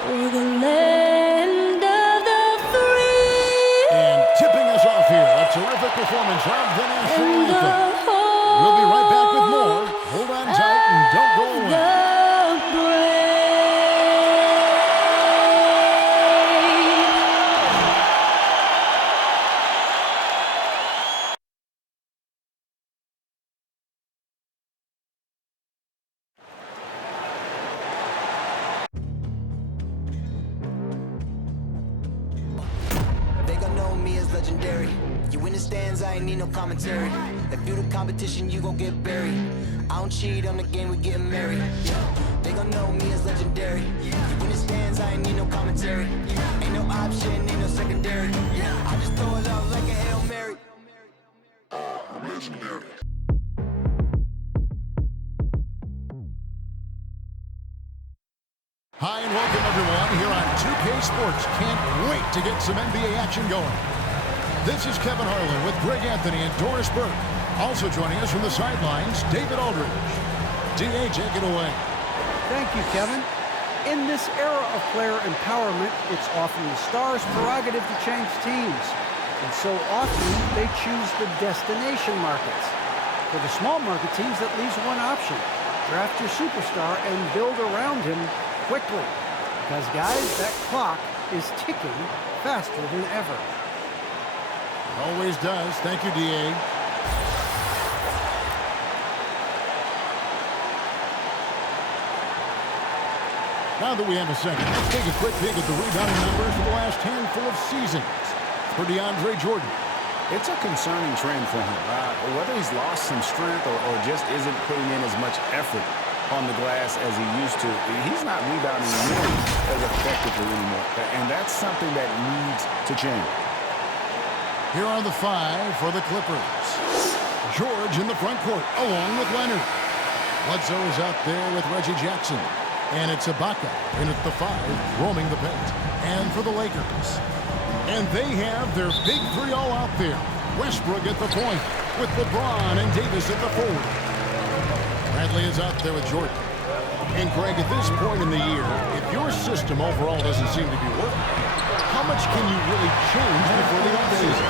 For the land of the free. And tipping us off here, a terrific performance of the national anthem. We'll be right back with more. Hold on tight and don't go away. Legendary. You in the stands, I ain't need no commentary. If you the competition, you gon' get buried. I don't cheat on the game, we getting married. Yeah. They gon' know me as legendary. You in the stands, I ain't need no commentary. Ain't no option, ain't no secondary. I just throw it up like a Hail Mary. Legendary. Hi and welcome everyone here on 2K Sports. Can't wait to get some NBA action going. This is Kevin Harlan with Greg Anthony and Doris Burke. Also joining us from the sidelines, David Aldridge. D.A., take it away. Thank you, Kevin. In this era of player empowerment, it's often the star's prerogative to change teams. And so often, they choose the destination markets. For the small market teams, that leaves one option. Draft your superstar and build around him quickly. Because, guys, that clock is ticking faster than ever. Always does. Thank you, D.A. Now that we have a second, let's take a quick peek at the rebounding numbers for the last handful of seasons for DeAndre Jordan. It's a concerning trend for him. Whether he's lost some strength or just isn't putting in as much effort on the glass as he used to, he's not rebounding nearly as effectively anymore. And that's something that needs to change. Here are the five for the Clippers. George in the front court, along with Leonard. Bledsoe is out there with Reggie Jackson. And it's Ibaka in at the five, roaming the paint. And for the Lakers. And they have their big three all out there. Westbrook at the point, with LeBron and Davis at the forward. Bradley is out there with Jordan. And Greg, at this point in the year, if your system overall doesn't seem to be working, how much can you really change before the offseason?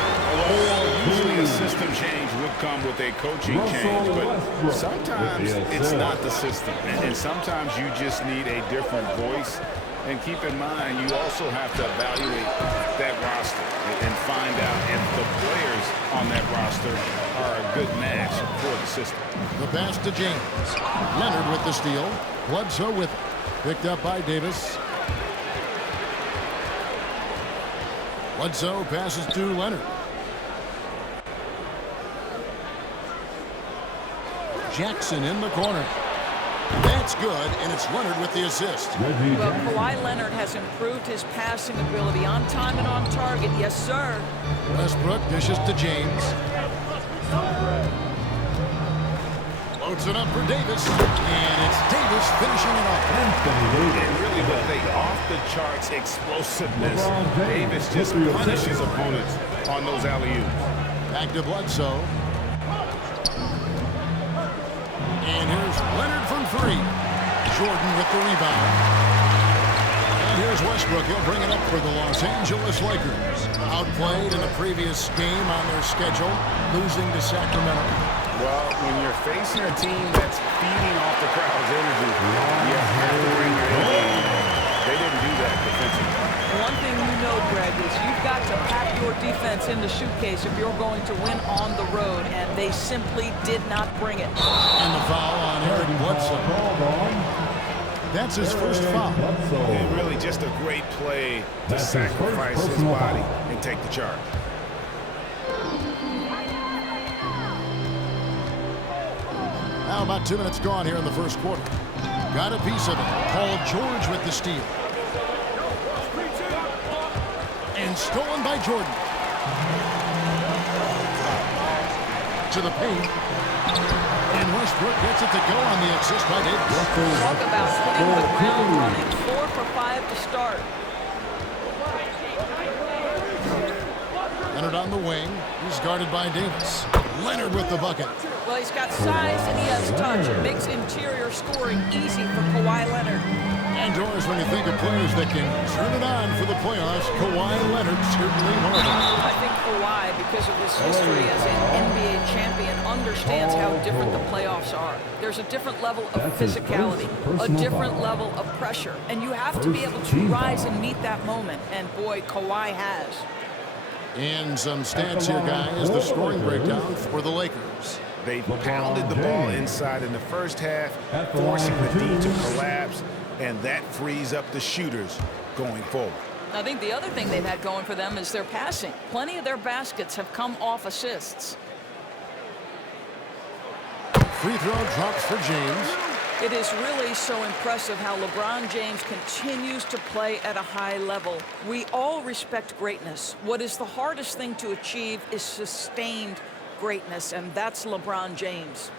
Usually a system change would come with a coaching change, but sometimes it's not the system. And sometimes you just need a different voice. And keep in mind, you also have to evaluate that roster and find out if the players on that roster are a good match for the system. The pass to James. Leonard with the steal. Bledsoe with it. Picked up by Davis. Bledsoe passes to Leonard. Jackson in the corner. That's good, and it's Leonard with the assist. Well, Kawhi Leonard has improved his passing ability on time and on target. Yes, sir. Westbrook dishes to James. Loads it up for Davis, and it's Davis finishing it off. And really with the off-the-charts explosiveness, Davis just punishes opponents on those alley-oops. Back to Bledsoe. And here's Leonard from three. Jordan with the rebound. And here's Westbrook. He'll bring it up for the Los Angeles Lakers. Outplayed in the previous game on their schedule, losing to Sacramento. Well, when you're facing a team that's feeding off the crowd's energy, you have to bring your A game. They didn't do that defensively. One thing you know, Greg, is you've got to pack your defense in the suitcase if you're going to win on the road, and they simply did not bring it. And the foul on Eric Bledsoe. That's his first foul. And really just a great play to sacrifice his body and take the charge. Now about 2 minutes gone here in the first quarter. Got a piece of it. Paul George with the steal. And stolen by Jordan. To the paint. And Westbrook gets it to go on the assist by Davis. Talk about hitting the ground running. 4 for 5 to start. Leonard on the wing. He's guarded by Davis. Leonard with the bucket. Well, he's got size and he has touch. It makes interior scoring easy for Kawhi Leonard. Indoors, when you think of players that can turn it on for the playoffs, Kawhi Leonard certainly one of them. I think Kawhi, because of his history as an NBA champion, understands how different the playoffs are. There's a different level of physicality, a different level of pressure, and you have to be able to rise and meet that moment, and boy, Kawhi has. And some stats here, guys, the scoring breakdown for the Lakers. They pounded the ball inside in the first half, forcing the D to collapse, and that frees up the shooters going forward. I think the other thing they've had going for them is their passing. Plenty of their baskets have come off assists. Free throw drops for James. It is really so impressive how LeBron James continues to play at a high level. We all respect greatness. What is the hardest thing to achieve is sustained greatness, and that's LeBron James.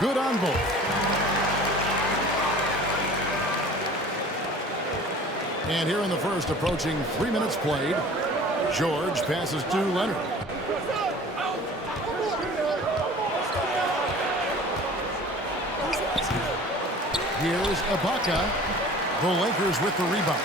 Good on both. And here in the first, approaching 3 minutes played, George passes to Leonard. Here's Ibaka. The Lakers with the rebound.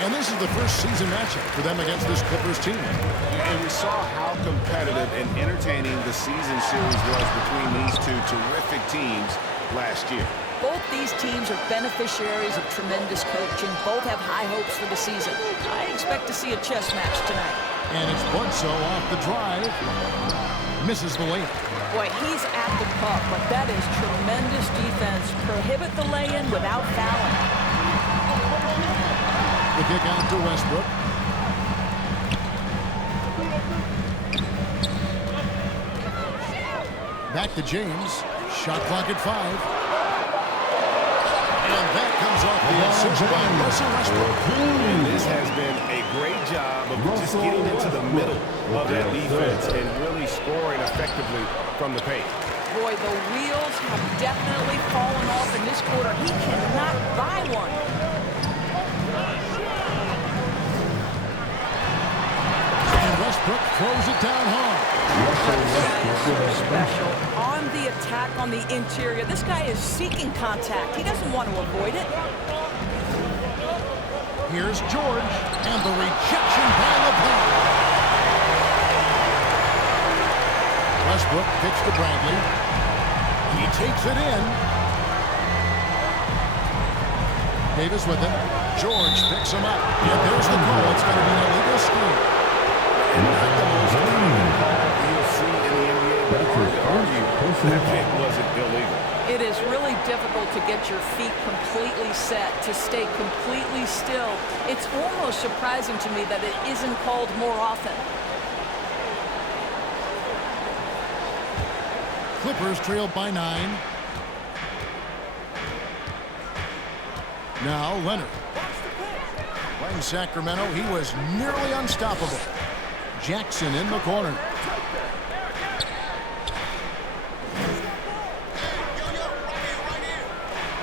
And this is the first season matchup for them against this Clippers team. And we saw how competitive and entertaining the season series was between these two terrific teams last year. Both these teams are beneficiaries of tremendous coaching. Both have high hopes for the season. I expect to see a chess match tonight. And it's Bledsoe off the drive. Misses the layup. Boy, he's at the cup, but that is tremendous defense. Prohibit the lay-in without fouling. The kick out to Westbrook. Back to James. Shot clock at 5. And that comes off the assist by Russell Westbrook. And this has been a great job of just getting into the middle of that defense and really scoring effectively from the paint. Boy, the wheels have definitely fallen off in this quarter. He cannot buy one. And Westbrook throws it down hard. So special. On the attack on the interior, this guy is seeking contact. He doesn't want to avoid it. Here's George, and the rejection by LeBron. Westbrook pitch to Bradley. He takes it in. Davis with it. George picks him up. And there's the call. It's going to be an illegal screen. And not the most common call you'll see in the NBA, but hard to argue that pick wasn't illegal. It is really difficult to get your feet completely set, to stay completely still. It's almost surprising to me that it isn't called more often. Clippers trailed by 9. Now Leonard. Playing Sacramento, he was nearly unstoppable. Jackson in the corner.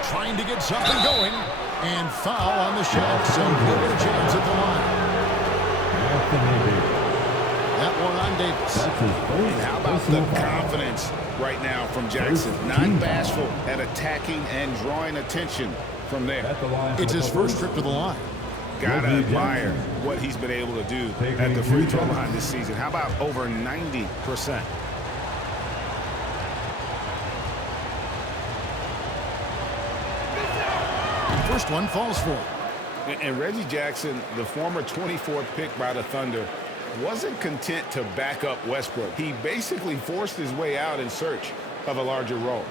Trying to get something going. And foul on the shot, so he'll get a chance at the line. That one on Davis. And how about the confidence right now from Jackson? Not bashful at attacking and drawing attention from there. It's his first trip to the line. Gotta admire what he's been able to do at the free throw line this season. How about over 90%? First one falls for. And Reggie Jackson, the former 24th pick by the Thunder, wasn't content to back up Westbrook. He basically forced his way out in search of a larger role.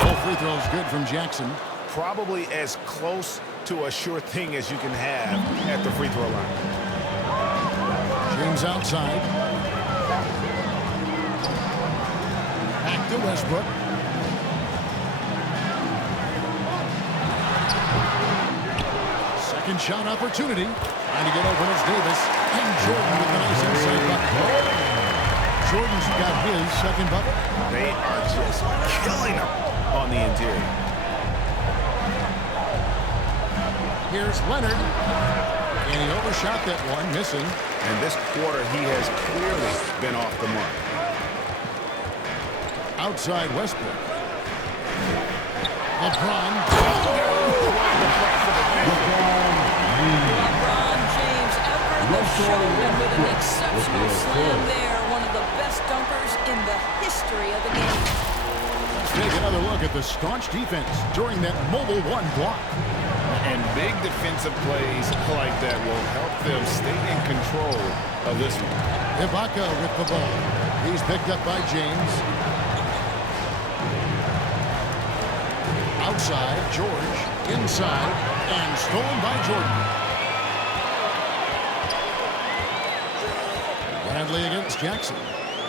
Both free throws good from Jackson. Probably as close to a sure thing as you can have at the free throw line. James outside. Back to Westbrook. Second shot opportunity. Trying to get open as Davis. And Jordan with a nice inside bucket. Jordan's got his second bucket. They are just killing them on the interior. Here's Leonard. And he overshot that one, missing. And this quarter, he has clearly been off the mark. Outside Westbrook. LeBron. LeBron James, ever the showman with an exceptional slam there. One of the best dunkers in the history of the game. Let's take another look at the staunch defense during that mobile one block. And big defensive plays like that will help them stay in control of this one. Ibaka with the ball. He's picked up by James. Outside, George. Inside, and stolen by Jordan. Bradley against Jackson.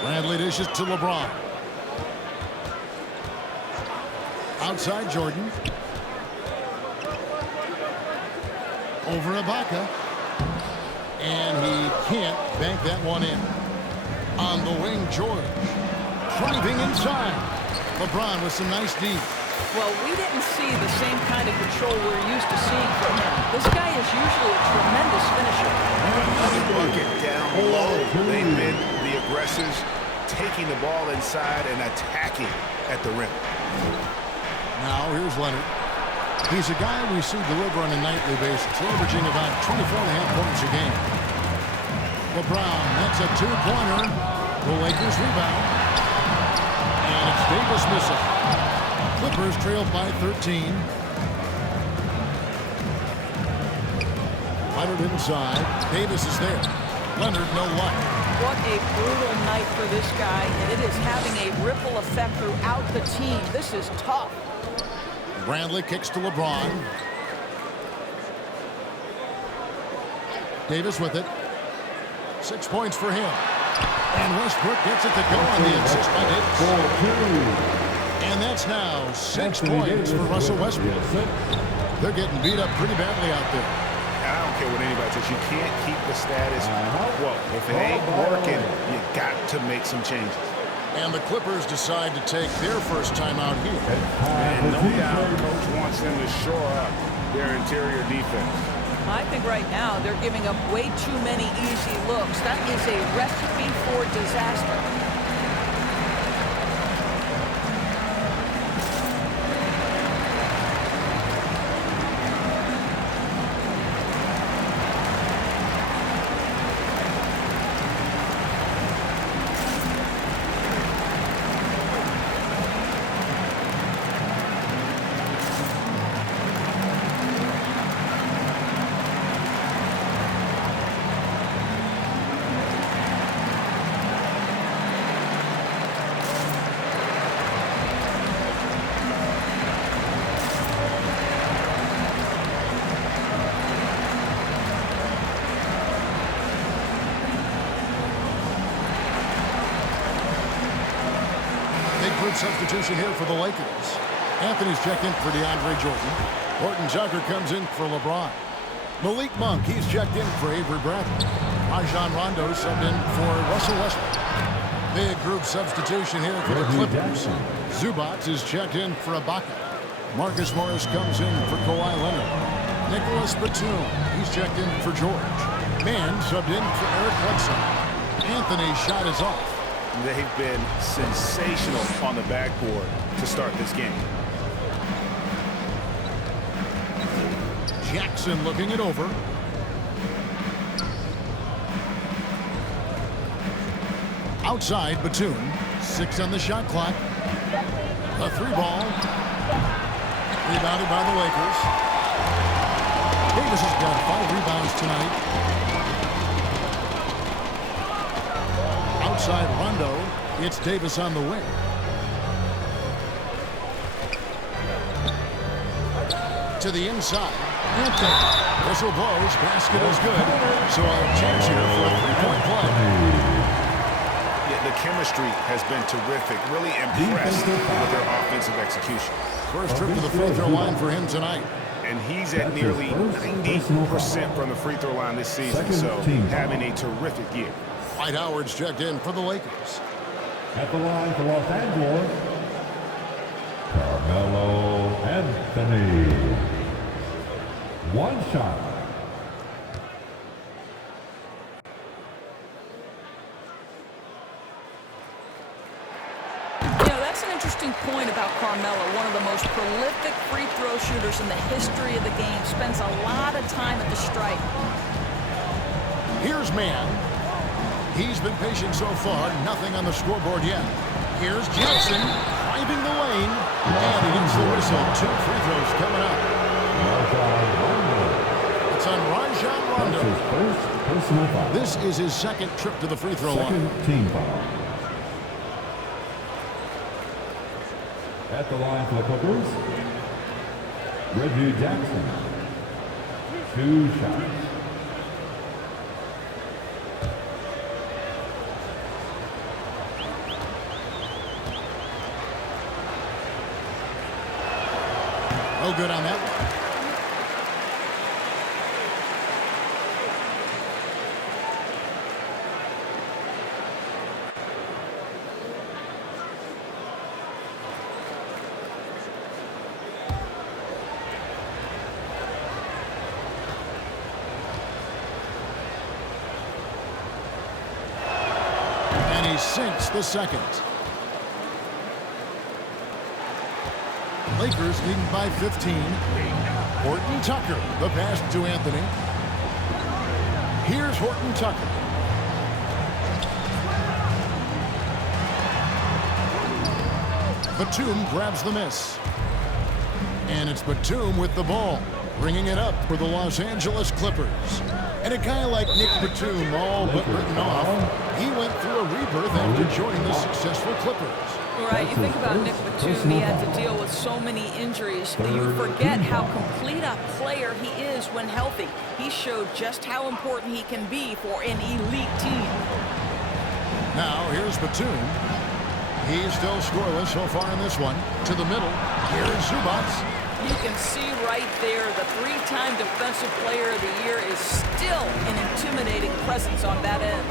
Bradley dishes to LeBron. Outside, Jordan. Over Ibaka. And he can't bank that one in. On the wing, George. Driving inside. LeBron with some nice D. Well, we didn't see the same kind of control we're used to seeing from him. This guy is usually a tremendous finisher. Another bucket down low. They've been the aggressors, taking the ball inside and attacking at the rim. Now, here's Leonard. He's a guy we see deliver on a nightly basis, averaging about 24.5 points a game. LeBron, that's a two-pointer. The Lakers rebound. And it's Davis missing. Clippers trailed by 13. Leonard inside. Davis is there. Leonard no luck. What a brutal night for this guy, and it is having a ripple effect throughout the team. This is tough. Bradley kicks to LeBron. Davis with it. 6 points for him. And Westbrook gets it to go on the assist by Davis. And that's now 6 points for Russell Westbrook. They're getting beat up pretty badly out there. I don't care what anybody says. You can't keep the status quo. If it ain't working, you got to make some changes. And the Clippers decide to take their first time out here. And no doubt, Coach wants them to shore up their interior defense. I think right now they're giving up way too many easy looks. That is a recipe for disaster. Substitution here for the Lakers. Anthony's checked in for DeAndre Jordan. Horton Tucker comes in for LeBron. Malik Monk, he's checked in for Avery Bradley. Rajon Rondo subbed in for Russell Westbrook. Big group substitution here for the Clippers. Zubac is checked in for Ibaka. Marcus Morris comes in for Kawhi Leonard. Nicholas Batum, he's checked in for George. Mann subbed in for Eric Bledsoe. Anthony's shot is off. They've been sensational on the backboard to start this game. Jackson looking it over. Outside, Batum. 6 on the shot clock. A 3-ball. Rebounded by the Lakers. Davis has got 5 rebounds tonight. Outside Rondo, it's Davis on the wing. To the inside, Anthony. Whistle blows, basket is good. So a chance here for a 3-point play. Yeah, the chemistry has been terrific. Really impressed with their offensive execution. First trip to the free throw line for him tonight. And he's at nearly 90% from the free throw line this season, so having a terrific year. Dwight Howard's checked in for the Lakers. At the line for Los Angeles, Carmelo Anthony. One shot. That's an interesting point about Carmelo, one of the most prolific free throw shooters in the history of the game. Spends a lot of time at the stripe. Here's Mann. He's been patient so far, nothing on the scoreboard yet. Here's Jackson, driving the lane, and he gets the whistle. 2 free throws coming up. It's on Rajon Rondo. That's his first personal foul. This is his second trip to the free throw line. Second team foul. At the line for the Clippers, Reggie Jackson. 2 shots. No good on that one. And he sinks the second. Lakers leading by 15. Horton Tucker, the pass to Anthony. Here's Horton Tucker. Batum grabs the miss. And it's Batum with the ball, bringing it up for the Los Angeles Clippers. And a guy like Nick Batum, all but written off, he went through a rebirth after joining the successful Clippers. Right, you think about Nick Batum, he had to deal with so many injuries that you forget how complete a player he is when healthy. He showed just how important he can be for an elite team. Now, here's Batum. He's still scoreless so far in this one. To the middle, here's Zubac. You can see right there the 3-time Defensive Player of the Year is still an intimidating presence on that end.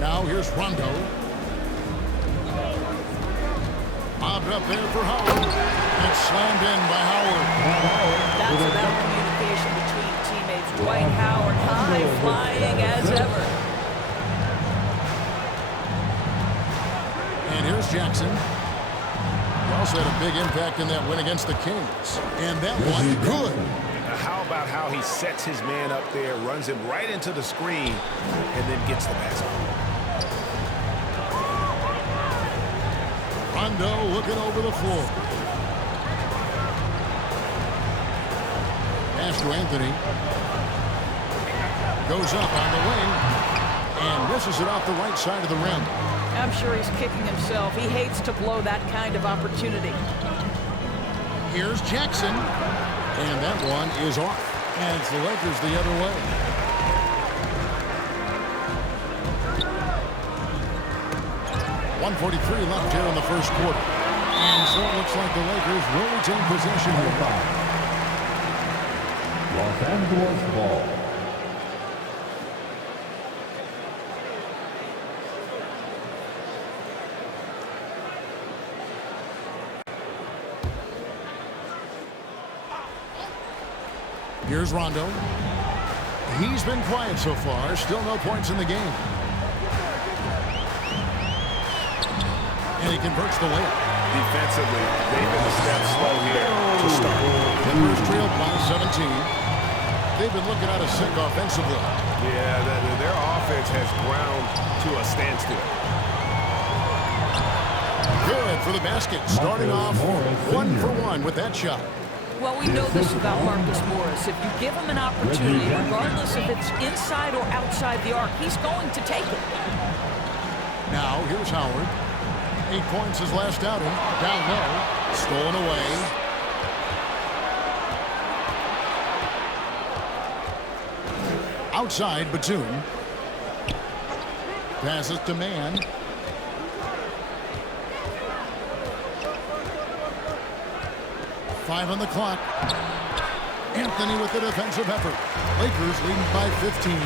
Now here's Rondo. Bobbed up there for Howard. And slammed in by Howard. That's about communication between teammates. Dwight Howard high flying as ever. And here's Jackson. He also had a big impact in that win against the Kings. And that one good. Now how about how he sets his man up there, runs him right into the screen, and then gets the basket. Rondo looking over the floor. Pass to Anthony. Goes up on the wing. And misses it off the right side of the rim. I'm sure he's kicking himself. He hates to blow that kind of opportunity. Here's Jackson. And that one is off. And it's the Lakers the other way. .143 left here in the first quarter. And so it looks like the Lakers will retain possession here. Los Angeles ball. Here's Rondo. He's been quiet so far. Still no points in the game. And he converts the layup. Defensively, they've been a step slow here to start. Clippers trailed by 17. They've been looking out of sync offensively. Yeah, their offense has ground to a standstill. Good for the basket. Starting off 1 for 1 with that shot. Well, we know this about Marcus Morris. If you give him an opportunity, regardless if it's inside or outside the arc, he's going to take it. Now, here's Howard. 8 points his last outing. Down low. Stolen away. Outside, Batum. Passes to Mann. Five on the clock. Anthony with the defensive effort. Lakers leading by 15.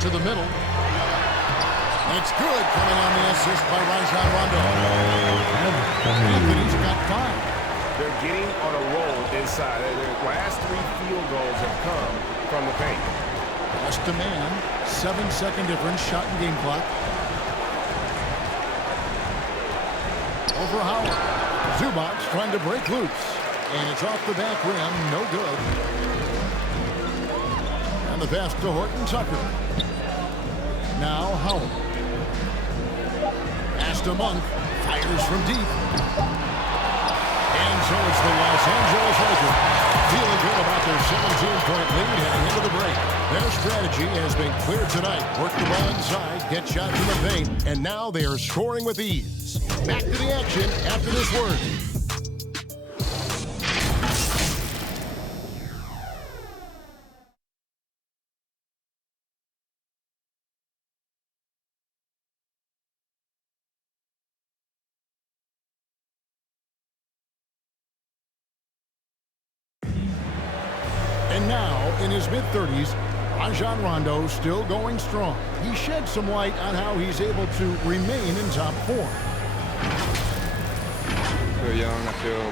To the middle. And it's good, coming on the assist by Rajon Rondo. Anthony's got 5. They're getting on a roll inside. Their last 3 field goals have come from the paint. Just a man. 7-second difference. Shot and game clock. Over Howard. Zubac trying to break loose. And it's off the back rim. No good. And the pass to Horton Tucker. Now Howard. Pass to Monk. Fires from deep. And so it's the Los Angeles Lakers feeling good about their 17-point lead heading into the break. Their strategy has been clear tonight. Work the ball inside, get shots in the paint, and now they are scoring with ease. Back to the action after this word. And now, in his mid-30s, Rajon Rondo still going strong. He shed some light on how he's able to remain in top form. I feel young. I feel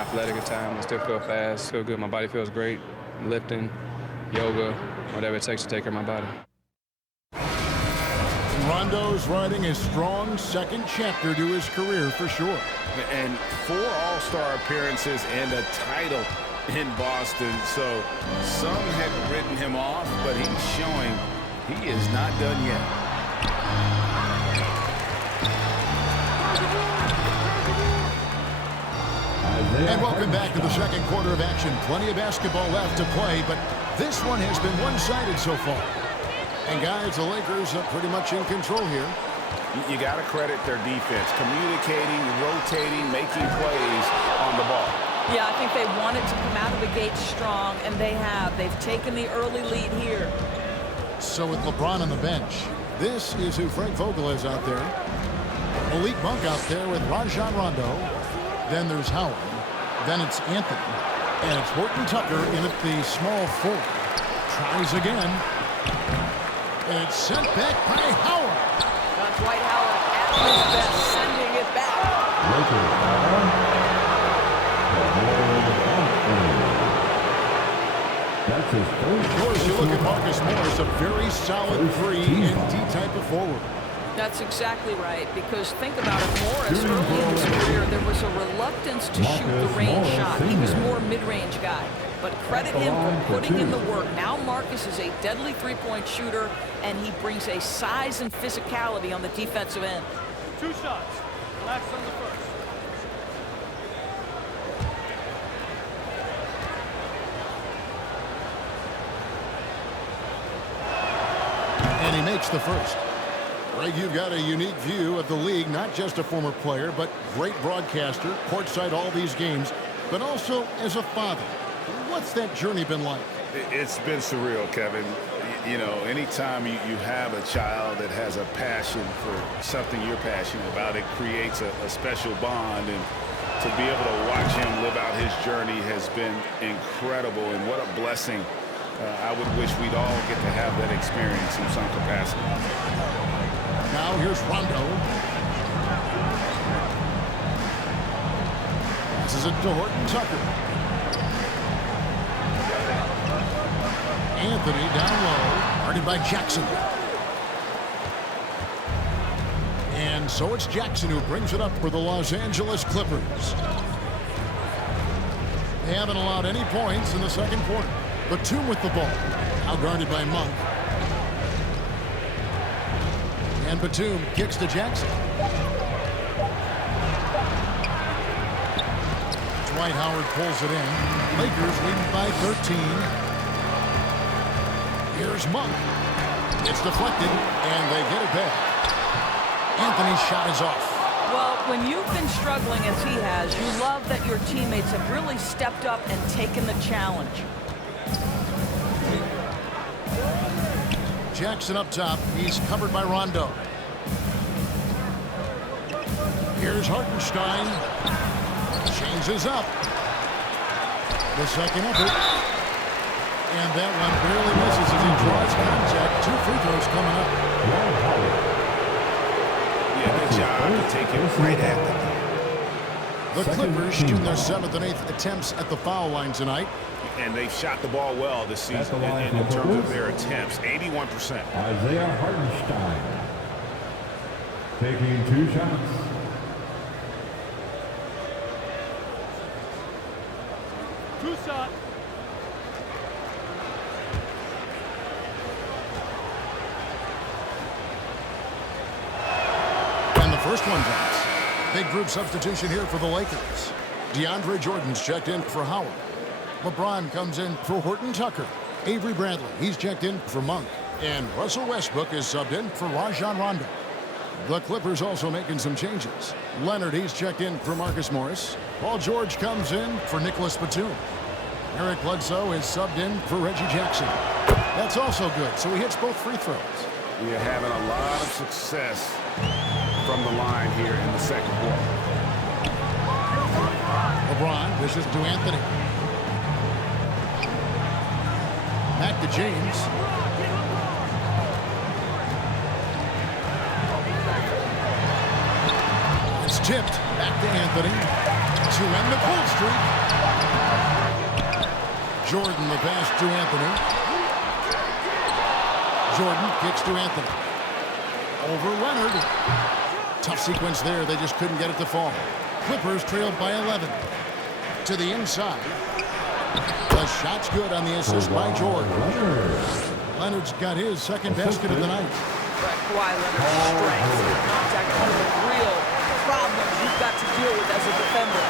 athletic at times. I still feel fast. Feel good. My body feels great. Lifting, yoga, whatever it takes to take care of my body. Rondo's writing a strong second chapter to his career for sure. And 4 All-Star appearances and a title in Boston. So some had written him off, but he's showing he is not done yet. And welcome back to the second quarter of action. Plenty of basketball left to play, but this one has been one-sided so far. And guys, the Lakers are pretty much in control here. You got to credit their defense, communicating, rotating, making plays on the ball. Yeah, I think they wanted to come out of the gate strong, and they have. They've taken the early lead here. So with LeBron on the bench, this is who Frank Vogel is out there. Malik Monk out there with Rajon Rondo. Then there's Howard. Then it's Anthony. And it's Horton Tucker in at the small 4. Tries again. And it's sent back by Howard. That's Dwight Howard at his best, sending it back. That's his first. Of course, you look at Marcus Morris, a very solid 3 and D type of forward. That's exactly right, because think about it, Morris, early in his career, there was a reluctance to shoot the range shot. He was more mid-range guy. But credit him for putting in the work. Now Marcus is a deadly three-point shooter, and he brings a size and physicality on the defensive end. 2 shots. Last on the first. And he makes the first. Greg, you've got a unique view of the league, not just a former player, but great broadcaster, courtside all these games, but also as a father. What's that journey been like? It's been surreal, Kevin. You know, anytime you have a child that has a passion for something you're passionate about, it creates a special bond. And to be able to watch him live out his journey has been incredible. And what a blessing. I would wish we'd all get to have that experience in some capacity. Now here's Rondo. Passes it to Horton Tucker. Anthony down low, guarded by Jackson. And so it's Jackson who brings it up for the Los Angeles Clippers. They haven't allowed any points in the second quarter. Batum with the ball, now guarded by Monk. And Batum kicks to Jackson. Dwight Howard pulls it in. Lakers leading by 13. Here's Monk. It's deflected, and they get it back. Anthony's shot is off. Well, when you've been struggling as he has, you love that your teammates have really stepped up and taken the challenge. Jackson up top. He's covered by Rondo. Here's Hartenstein. Changes up. The second effort. And that one barely misses as he draws contact. 2 free throws coming up. Yeah, good job to take it right at them. The Clippers shoot their 7th and 8th attempts at the foul line tonight. And they've shot the ball well this season in terms of their attempts. 81%. Isaiah Hartenstein taking 2 shots. Two shot. And the first one drops. Big group substitution here for the Lakers. DeAndre Jordan's checked in for Howard. LeBron comes in for Horton Tucker. Avery Bradley, he's checked in for Monk. And Russell Westbrook is subbed in for Rajon Rondo. The Clippers also making some changes. Leonard, he's checked in for Marcus Morris. Paul George comes in for Nicholas Batum. Eric Bledsoe is subbed in for Reggie Jackson. That's also good, so he hits both free throws. We are having a lot of success from the line here in the second quarter. LeBron dishes to Anthony. Back to James. It's tipped. Back to Anthony. To end the cold streak. Jordan the pass to Anthony. Jordan kicks to Anthony. Over Leonard. Tough sequence there. They just couldn't get it to fall. Clippers trailed by 11. To the inside. The shot's good on the assist by George. Leonard's got his second basket of the night. Kawhi Leonard's strength in contact, one of the real problems you've got to deal with as a defender.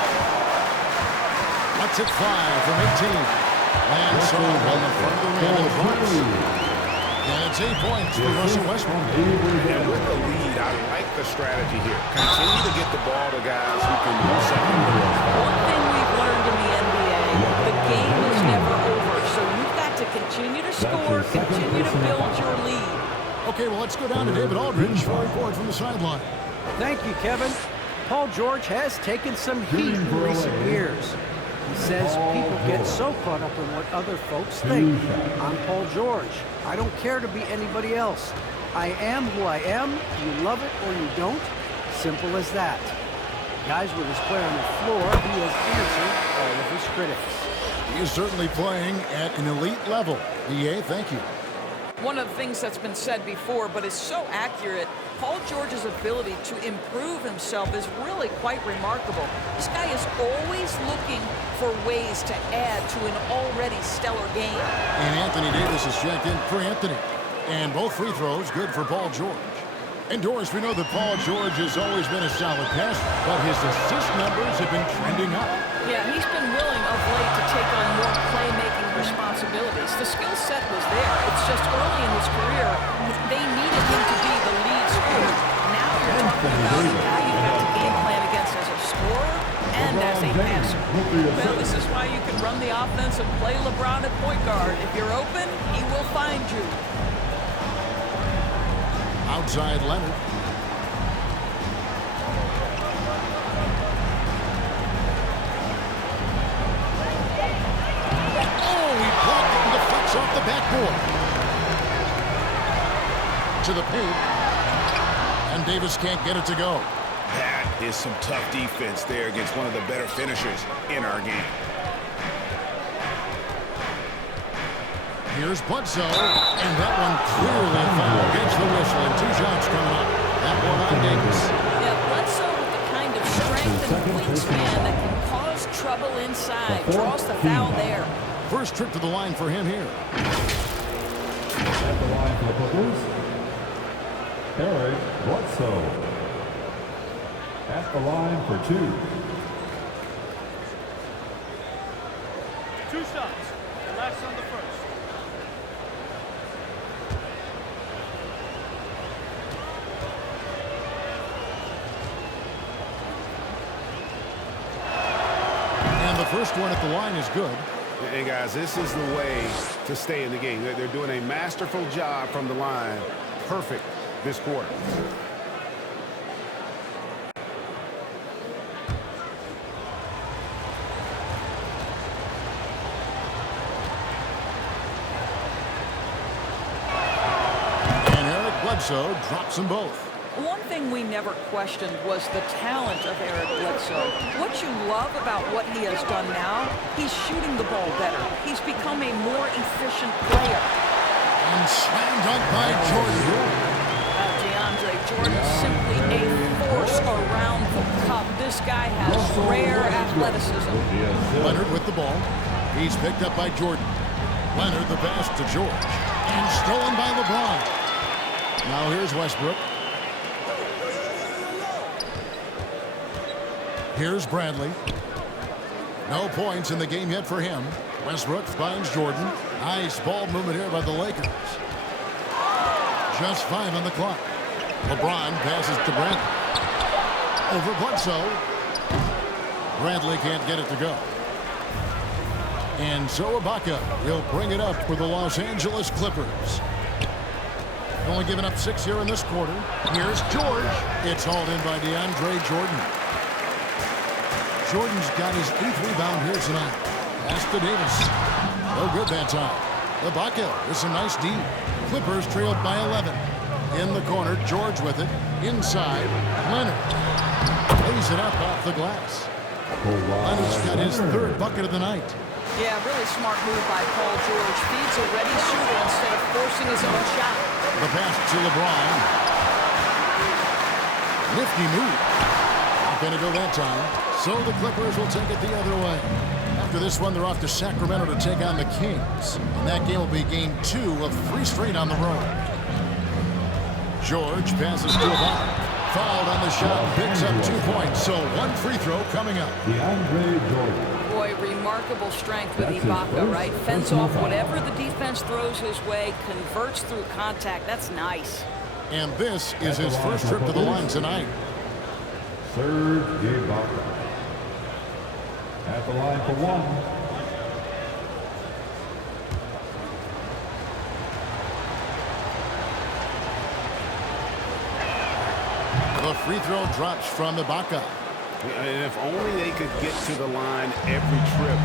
Cuts it 5 from 18. Lands on the front of the rim and drops. And it's 8 points for Russell Westbrook. And with the lead, I like the strategy here. Continue to get the ball to guys who can do something. One thing we've learned in the NBA, the game is never over. So you've got to continue to score, continue to build your lead. Okay, well, let's go down to David Aldridge for a report from the sideline. Thank you, Kevin. Paul George has taken some heat in recent years. He says people get so caught up in what other folks think. I'm Paul George. I don't care to be anybody else. I am who I am. You love it or you don't. Simple as that. Guys, with his play on the floor, he has answered all of his critics. He is certainly playing at an elite level. EA, thank you. One of the things that's been said before, but is so accurate, Paul George's ability to improve himself is really quite remarkable. This guy is always looking for ways to add to an already stellar game. And Anthony Davis is checked in for Anthony. And both free throws good for Paul George. And Doris, we know that Paul George has always been a solid passer, but his assist numbers have been trending up. Yeah, he's been willing of late to take on more playmaking responsibilities. The skill set was there. It's just early in his career, they needed him to be the lead scorer. Now you're talking about a guy you've got to game plan against as a scorer and as a passer. Well, this is why you can run the offense and play LeBron at point guard. If you're open, he will find you. Outside Leonard. Off the backboard. To the paint. And Davis can't get it to go. That is some tough defense there against one of the better finishers in our game. Here's Bledsoe. And that one clearly foul. Gets the whistle and 2 shots coming up. That one on Davis. Yeah, Bledsoe with the kind of strength and wingspan that can cause trouble inside. Draws the foul there. First trip to the line for him here. At the line for the Clippers, Eric Bledsoe. At the line for 2. 2 shots. The last on the first. And the first one at the line is good. And guys, this is the way to stay in the game. They're doing a masterful job from the line. Perfect this quarter. Bledsoe drops them both. One thing we never questioned was the talent of Eric Bledsoe. What you love about what he has done now, he's shooting the ball better. He's become a more efficient player. And slammed up by Jordan. DeAndre Jordan, simply a force around the cup. This guy has rare athleticism. Leonard with the ball. He's picked up by Jordan. Leonard the pass to George. And stolen by LeBron. Now here's Westbrook. Here's Bradley. No points in the game yet for him. Westbrook finds Jordan. Nice ball movement here by the Lakers. Just 5 on the clock. LeBron passes to Bradley. Over Bledsoe. Bradley can't get it to go. And so Ibaka will bring it up for the Los Angeles Clippers. Only giving up 6 here in this quarter. Here's George. It's hauled in by DeAndre Jordan. Jordan's got his 8th rebound here tonight. Pass to Davis. No good that time. Ibaka with some nice D. Clippers trailed by 11. In the corner, George with it. Inside, Leonard. Lays it up off the glass. Leonard's got his 3rd bucket of the night. Yeah, really smart move by Paul George. Feeds a ready shooter instead of forcing his own shot. The pass to LeBron. Nifty move. Not going to go that time. So the Clippers will take it the other way. After this one, they're off to Sacramento to take on the Kings. And that game will be game 2 of 3 straight on the road. George passes to Ibaka. Fouled on the shot, picks up 2 points. So 1 free throw coming up. DeAndre Jordan. Boy, remarkable strength with Ibaka, right? Fends off whatever the defense throws his way, converts through contact. That's nice. And this is his first trip to the line tonight. Serge Ibaka. At the line for 1. The free throw drops from Ibaka. And if only they could get to the line every trip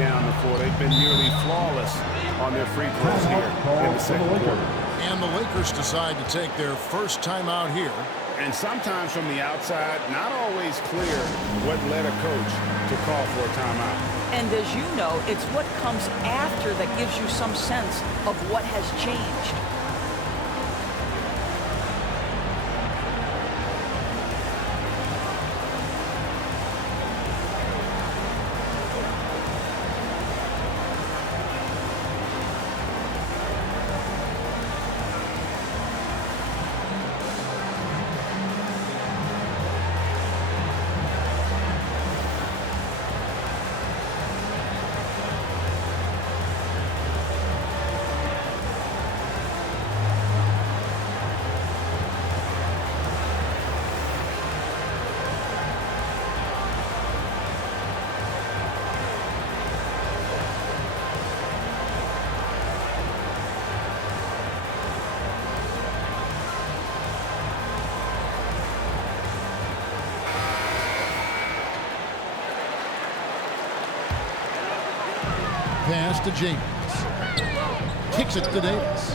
down the floor. They've been nearly flawless on their free throws here in the second quarter. And the Lakers decide to take their first timeout here. And sometimes from the outside, not always clear what led a coach to call for a timeout. And as you know, it's what comes after that gives you some sense of what has changed. Pass to James. Kicks it to Davis.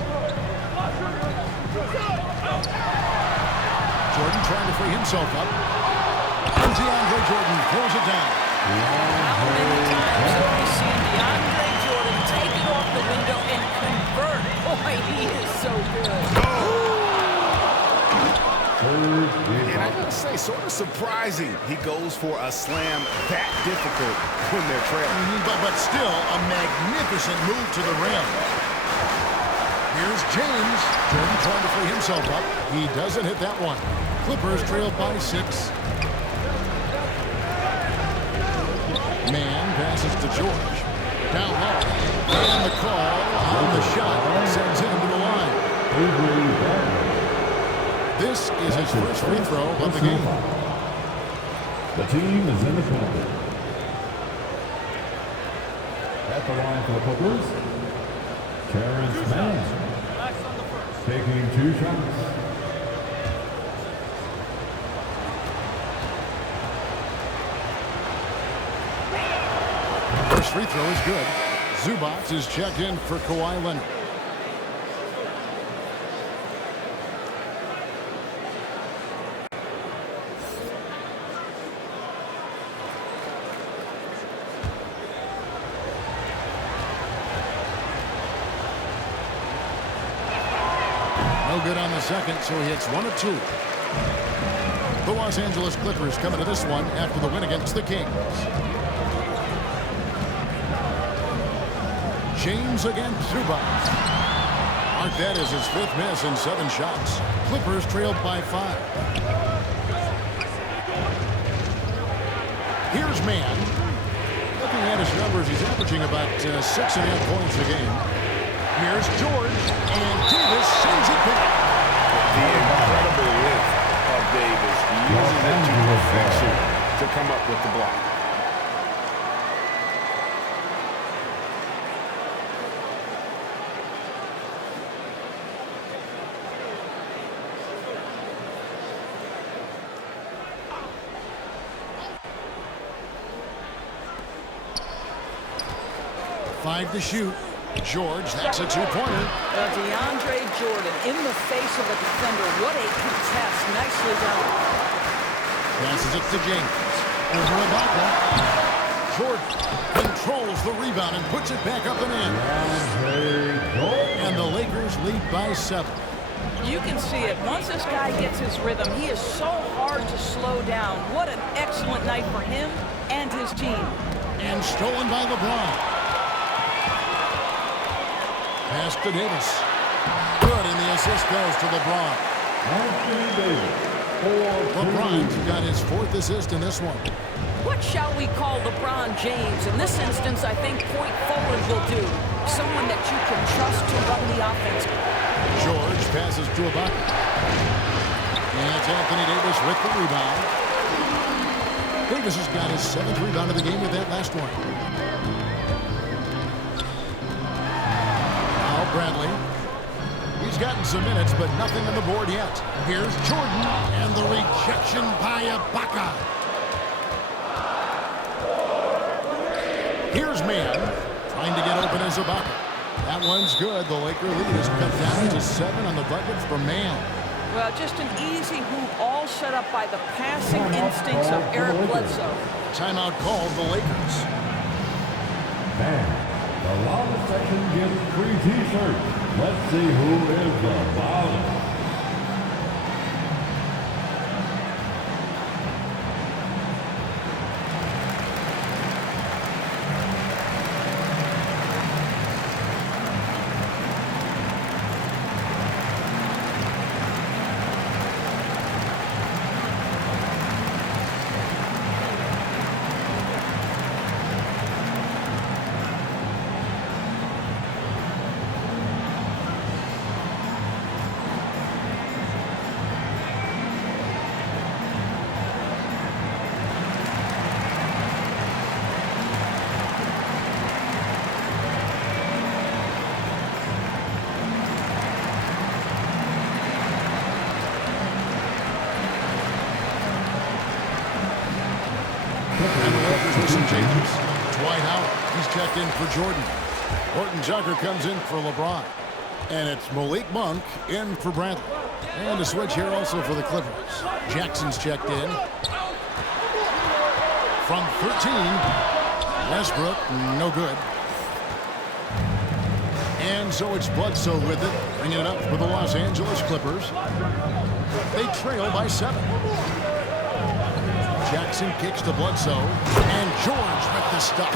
Jordan trying to free himself up. And DeAndre Jordan pulls it down. How many times have we seen DeAndre Jordan take it off the window and convert? Boy, he is so good. And I gotta say, sort of surprising he goes for a slam that difficult when they're trailing. But still a magnificent move to the rim. Here's James. Jordan trying to free himself up. He doesn't hit that one. Clippers trailed by 6. Man passes to George. Down low. And the call on the shot sends him to the line. This is his first free throw of the game. The team is in the penalty. At the line for the Clippers, Terrence Mann. Taking 2 shots. First free throw is good. Zubac is checked in for Kawhi Leonard. No good on the second, so he hits 1 of 2. The Los Angeles Clippers coming to this one after the win against the Kings. James against Zubac. Mark that as his 5th miss in 7 shots. Clippers trailed by 5. Here's Mann. Looking at his numbers, he's averaging about 6.5 points a game. Here's George, and Davis sends it back. The incredible width of Davis. He uses it to perfection to come up with the block. Five to shoot. George, that's a 2-pointer. DeAndre Jordan in the face of a defender. What a contest. Nicely done. Passes it to James. Over Ibaka. Jordan controls the rebound and puts it back up and in. And the Lakers lead by 7. You can see it. Once this guy gets his rhythm, he is so hard to slow down. What an excellent night for him and his team. And stolen by LeBron. Pass to Davis. Good, and the assist goes to LeBron. LeBron's got his 4th assist in this one. What shall we call LeBron James? In this instance, I think point forward will do. Someone that you can trust to run the offense. George passes to Ibaka. And it's Anthony Davis with the rebound. Davis has got his 7th rebound of the game with that last one. Bradley. He's gotten some minutes, but nothing on the board yet. Here's Jordan, and the rejection by Ibaka. Here's Mann, trying to get open as Ibaka. That one's good. The Laker lead is cut down to 7 on the bucket for Mann. Well, just an easy hoop, all set up by the passing instincts of Eric Bledsoe. Timeout called the Lakers. The loudest section gets free t-shirts. Let's see who is the loudest. Some changes. Dwight Howard, he's checked in for Jordan. Horton Tucker comes in for LeBron. And it's Malik Monk in for Bradley. And a switch here also for the Clippers. Jackson's checked in. From 13, Westbrook, no good. And so it's Bledsoe with it, bringing it up for the Los Angeles Clippers. They trail by 7. Jackson kicks to Bledsoe, and George with the stop.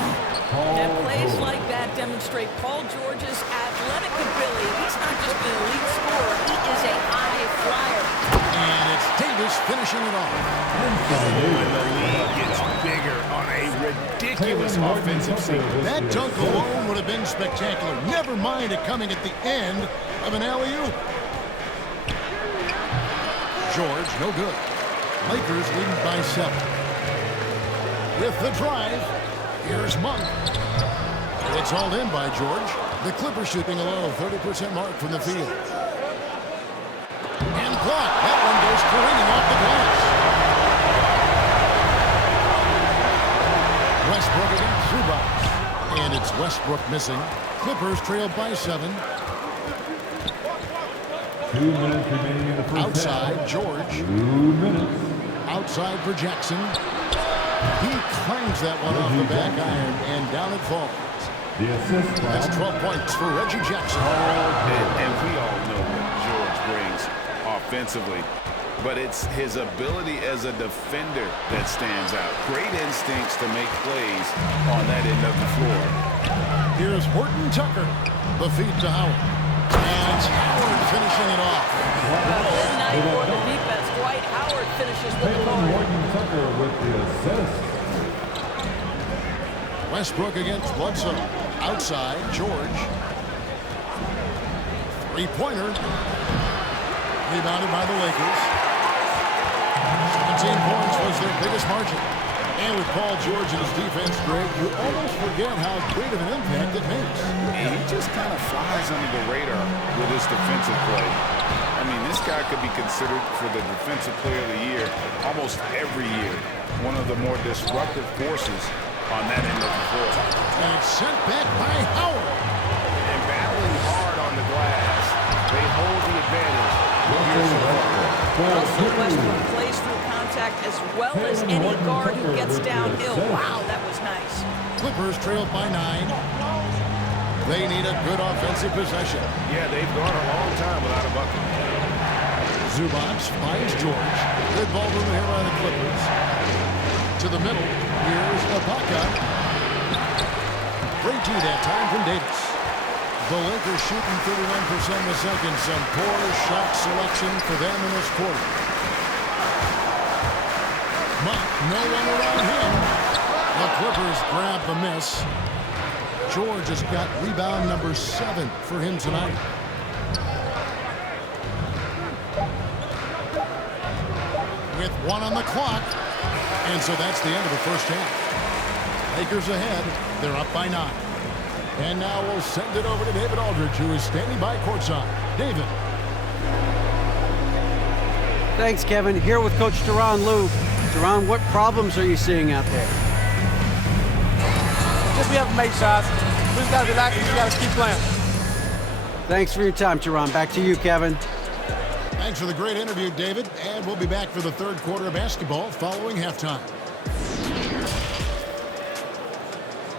And plays like that demonstrate Paul George's athletic ability. He's not just an elite scorer, he is a high flyer. And it's Davis finishing it off. When the lead gets bigger on a ridiculous offensive sequence. That dunk alone would have been spectacular. Never mind it coming at the end of an alley-oop. George, no good. Lakers lead by 7. With the drive, here's Monk. It's hauled in by George. The Clippers shooting a low 30% mark from the field. And blocked. That one goes careening off the glass. Westbrook against Zubac. And it's Westbrook missing. Clippers trail by 7. 2 minutes remaining in the first Outside, half. George. 2 minutes. Outside for Jackson. He claims that one off the back iron, and down it falls. The assist. That's 12 points for Reggie Jackson. And we all know what George brings offensively. But it's his ability as a defender that stands out. Great instincts to make plays on that end of the floor. Here's Horton Tucker. The feed to Howard. And it's Howard finishing it off. Midnight for the defense. Dwight Howard finishes with the call. Horton Tucker with the assist. Westbrook against Bledsoe. Outside, George. Three-pointer. Rebounded by the Lakers. 17 points was their biggest margin. And with Paul George and his defense, Greg, you almost forget how great of an impact it makes. And he just kind of flies under the radar with his defensive play. I mean, this guy could be considered for the Defensive Player of the Year almost every year. One of the more disruptive forces on that end of the floor. And it's sent back by Howard. And battling hard on the glass, they hold the advantage. Russell Westbrook plays through contact as well as any guard who gets downhill. Wow, that was nice. Clippers trailed by 9. They need a good offensive possession. Yeah, they've gone a long time without a bucket. Zubac finds George. Good ball movement here by the Clippers. To the middle. Here's Ibaka. Great D that time from Davis. The Lakers shooting 31% in the second. Some poor shot selection for them in this quarter. But no one around him. The Clippers grab the miss. George has got rebound number 7 for him tonight. With 1 on the clock. And so that's the end of the first half. Lakers ahead. They're up by 9. And now we'll send it over to David Aldridge, who is standing by courtside. David. Thanks, Kevin. Here with Coach Duran Lou. Duran, what problems are you seeing out there? Just we have to make shots. We just got to relax and we got to keep playing. Thanks for your time, Duran. Back to you, Kevin. Thanks for the great interview, David. And we'll be back for the third quarter of basketball following halftime.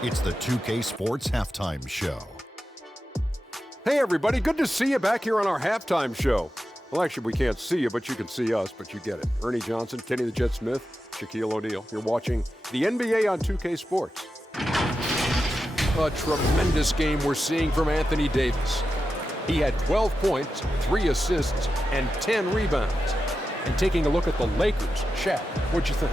It's the 2K Sports Halftime Show. Hey, everybody. Good to see you back here on our halftime show. Well, actually, we can't see you, but you can see us, but you get it. Ernie Johnson, Kenny the Jet Smith, Shaquille O'Neal. You're watching the NBA on 2K Sports. A tremendous game we're seeing from Anthony Davis. He had 12 points, 3 assists, and 10 rebounds. And taking a look at the Lakers, Shaq, what'd you think?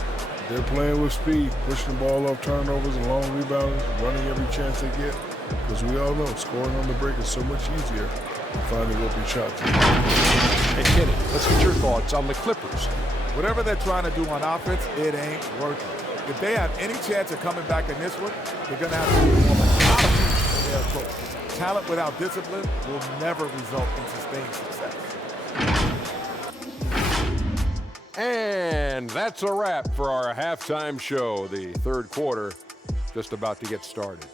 They're playing with speed, pushing the ball off turnovers and long rebounds, running every chance they get. Because we all know scoring on the break is so much easier than finding open shots. And Kenny, let's get your thoughts on the Clippers. Whatever they're trying to do on offense, it ain't working. If they have any chance of coming back in this one, they're going to have to be more methodical in their approach. Talent without discipline will never result in sustained success. And that's a wrap for our halftime show. The third quarter just about to get started.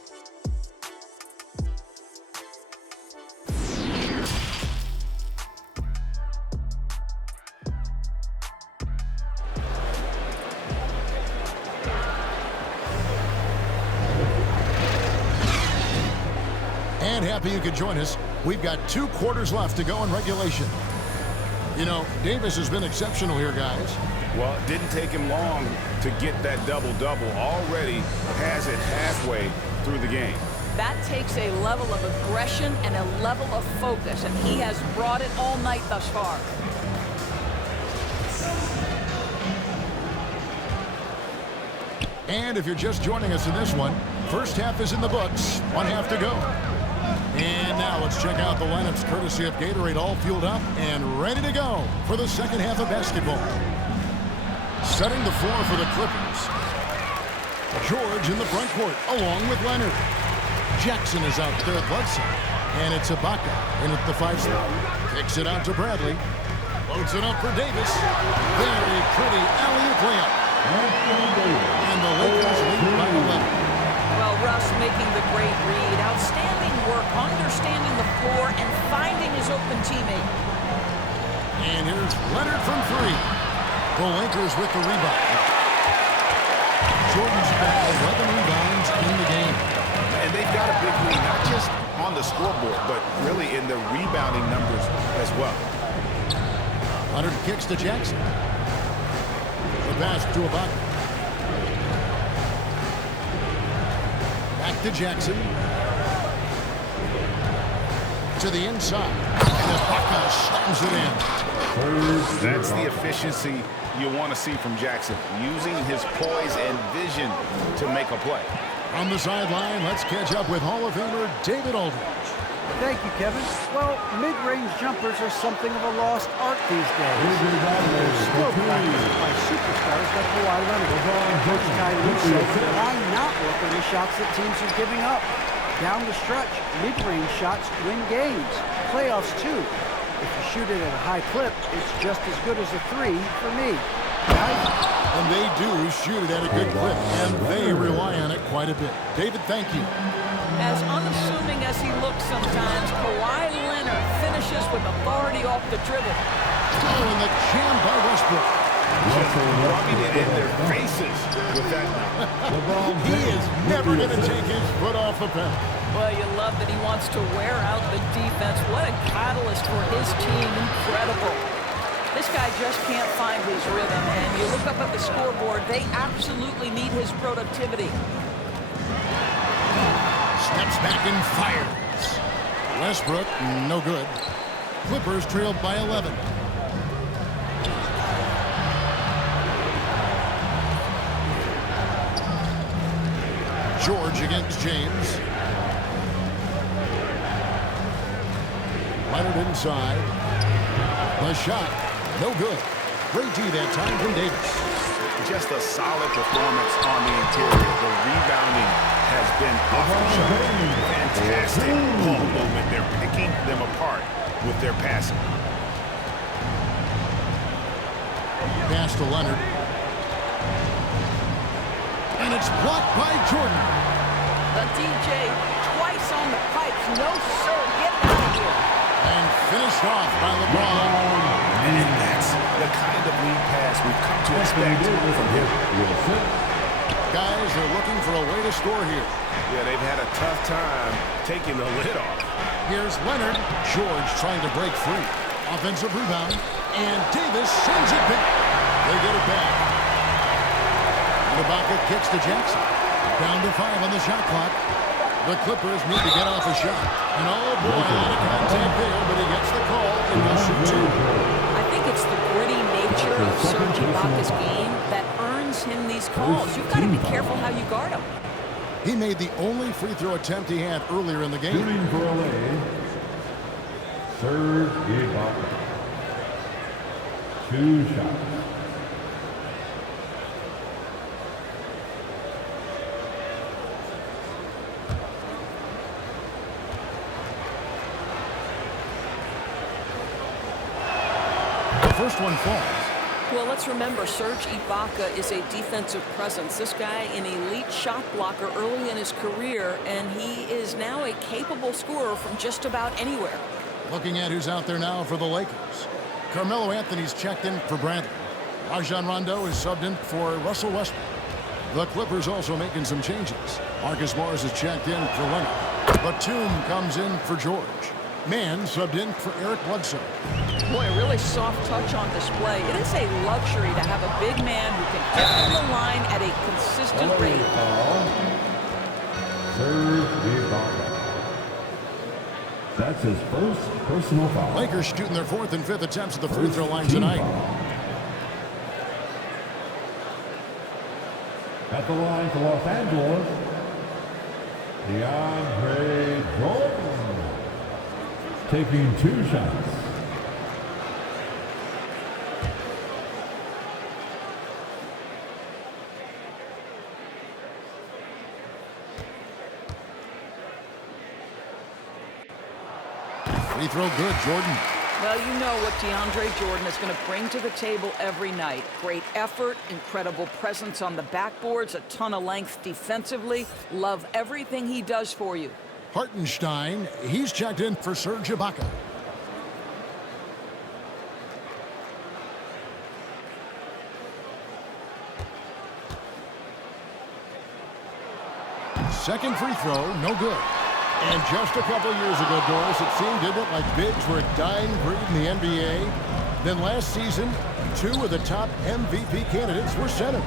And happy you could join us. We've got 2 quarters left to go in regulation. You know, Davis has been exceptional here, guys. Well, it didn't take him long to get that double-double. Already has it halfway through the game. That takes a level of aggression and a level of focus, and he has brought it all night thus far. And if you're just joining us in this one, first half is in the books. 1 half to go. And now let's check out the lineups courtesy of Gatorade, all fueled up and ready to go for the second half of basketball. Setting the floor for the Clippers. George in the front court along with Leonard. Jackson is out there at Bledsoe. And it's Ibaka in at the 5 spot. Kicks it out to Bradley. Loads it up for Davis. Very pretty alley-oop layup. And the Lakers lead by 11. Well, Russ making the great read. Outstanding work, understanding the floor, and finding his open teammate. And here's Leonard from 3. The Lakers with the rebound. Jordan's got 11 rebounds in the game. And they've got a big lead, not just on the scoreboard, but really in the rebounding numbers as well. Leonard kicks to Jackson. The pass to Ibaka. Back to Jackson. To the inside. And Ibaka slams it in. That's the efficiency you want to see from Jackson, using his poise and vision to make a play. On the sideline, let's catch up with Hall of Famer David Aldridge. Thank you, Kevin. Well, mid-range jumpers are something of a lost art these days. They're still practiced by superstars like Kawhi Leonard. Coach Ty Lue said, why not work on the shots that teams are giving up? Down the stretch, mid-range shots win games. Playoffs, too. If you shoot it at a high clip, it's just as good as a three for me. Right? And they do shoot it at a good clip, and they rely on it quite a bit. David, thank you. As unassuming as he looks sometimes, Kawhi Leonard finishes with authority off the dribble. Oh, and the jam by Westbrook. Just rubbing it in their faces with that now. He is never going to take his foot off the pedal. Well, you love that he wants to wear out the defense. What a catalyst for his team. Incredible. This guy just can't find his rhythm, and you look up at the scoreboard, they absolutely need his productivity. Steps back and fires. Westbrook, no good. Clippers trailed by 11. George against James. Leonard inside. The shot, no good. Great D that time from Davis. Just a solid performance on the interior. The rebounding has been off the chart. Fantastic ball movement. They're picking them apart with their passing. Pass to Leonard. And it's blocked by Jordan. The DJ twice on the pipes. No, sir. Get it out of here. And finished off by LeBron. And that's the kind of lead pass we've come to expect from him. Guys are looking for a way to score here. Yeah, they've had a tough time taking the lid off. Here's Leonard. George trying to break free. Offensive rebound. And Davis sends it back. They get it back. Ibaka kicks to Jackson. Down to 5 on the shot clock. The Clippers need to get off a shot. And oh boy, a lot of contact there, but he gets the call and he'll shoot two. I think it's the gritty nature of Serge Ibaka's game that earns him these calls. You've got to be careful how you guard him. He made the only free throw attempt he had earlier in the game. Shooting for LA, Serge Ibaka. 2 shots. First one falls. Well, let's remember, Serge Ibaka is a defensive presence. This guy, an elite shot blocker early in his career, and he is now a capable scorer from just about anywhere. Looking at who's out there now for the Lakers. Carmelo Anthony's checked in for Bradley. Rajon Rondo is subbed in for Russell Westbrook. The Clippers also making some changes. Marcus Morris is checked in for Leonard. Batum comes in for George. Mann subbed in for Eric Bledsoe. Boy, a really soft touch on display. It is a luxury to have a big man who can get on the line at a consistent rate. Serge Ibaka. That's his first personal foul. Lakers shooting their 4th and 5th attempts at the free throw line tonight. At the line for Los Angeles, DeAndre Jordan. Taking 2 shots. Free throw good, Jordan. Well, you know what DeAndre Jordan is going to bring to the table every night. Great effort, incredible presence on the backboards, a ton of length defensively. Love everything he does for you. Hartenstein, he's checked in for Serge Ibaka. Second free throw, no good. And just a couple years ago, Doris, it seemed, didn't it, like bigs were a dying breed in the NBA? Then last season, 2 of the top MVP candidates were centers.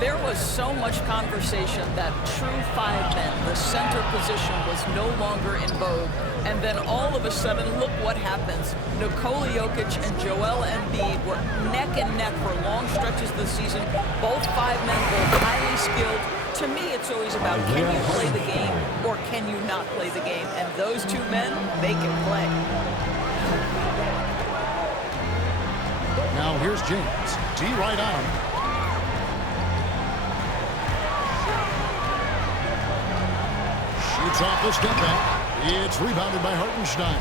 There was so much conversation that true 5 men, the center position, was no longer in vogue. And then all of a sudden, look what happens. Nikola Jokic and Joel Embiid were neck and neck for long stretches of the season. Both 5 men, both highly skilled. To me, it's always about, can you play the game or can you not play the game? And those 2 men, they can play. Now here's James. D right on. Shoots off the step back. It's rebounded by Hartenstein.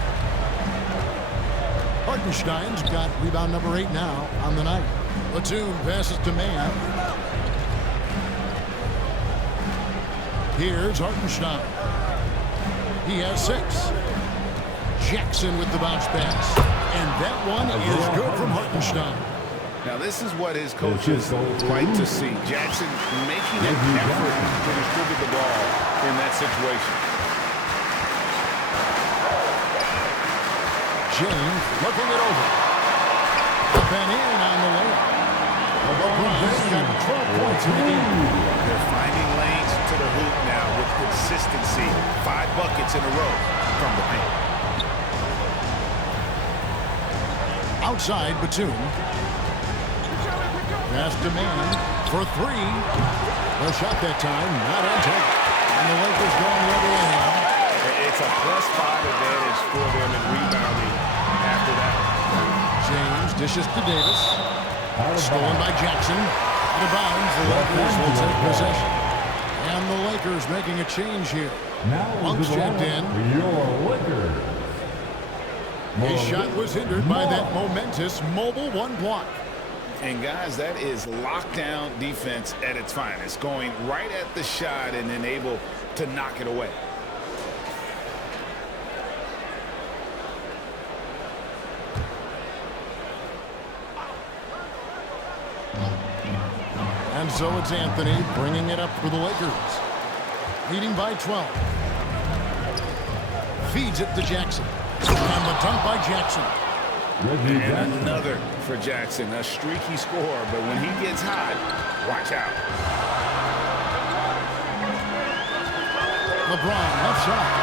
Hartenstein's got rebound number 8 now on the night. Batum passes to Mann. Here's Hartenstein. He has 6. Jackson with the bounce pass. And that one is good from Hartenstein. Now this is what his coaches like to see. Jackson making an effort to distribute the ball in that situation. James looking it over. Up and in on the layup. LeBron's got 12 points in the game. They're finding lanes to the hoop now with consistency. 5 buckets in a row from the paint. Outside, Batum. Pass to Mann for 3. The shot that time, not on target. And the Lakers going the other way now. It's a +5 advantage for them in rebounding after that. James dishes to Davis. Stolen by Jackson. Out of bounds, the Lakers will take possession. And the Lakers making a change here. Monk's checked in. Your Lakers. His shot was hindered by that momentous mobile 1 block. And guys, that is lockdown defense at its finest. Going right at the shot and then able to knock it away. And so it's Anthony bringing it up for the Lakers. Leading by 12. Feeds it to Jackson. And the dunk by Jackson. And another for Jackson. A streaky score, but when he gets hot, watch out. LeBron left side.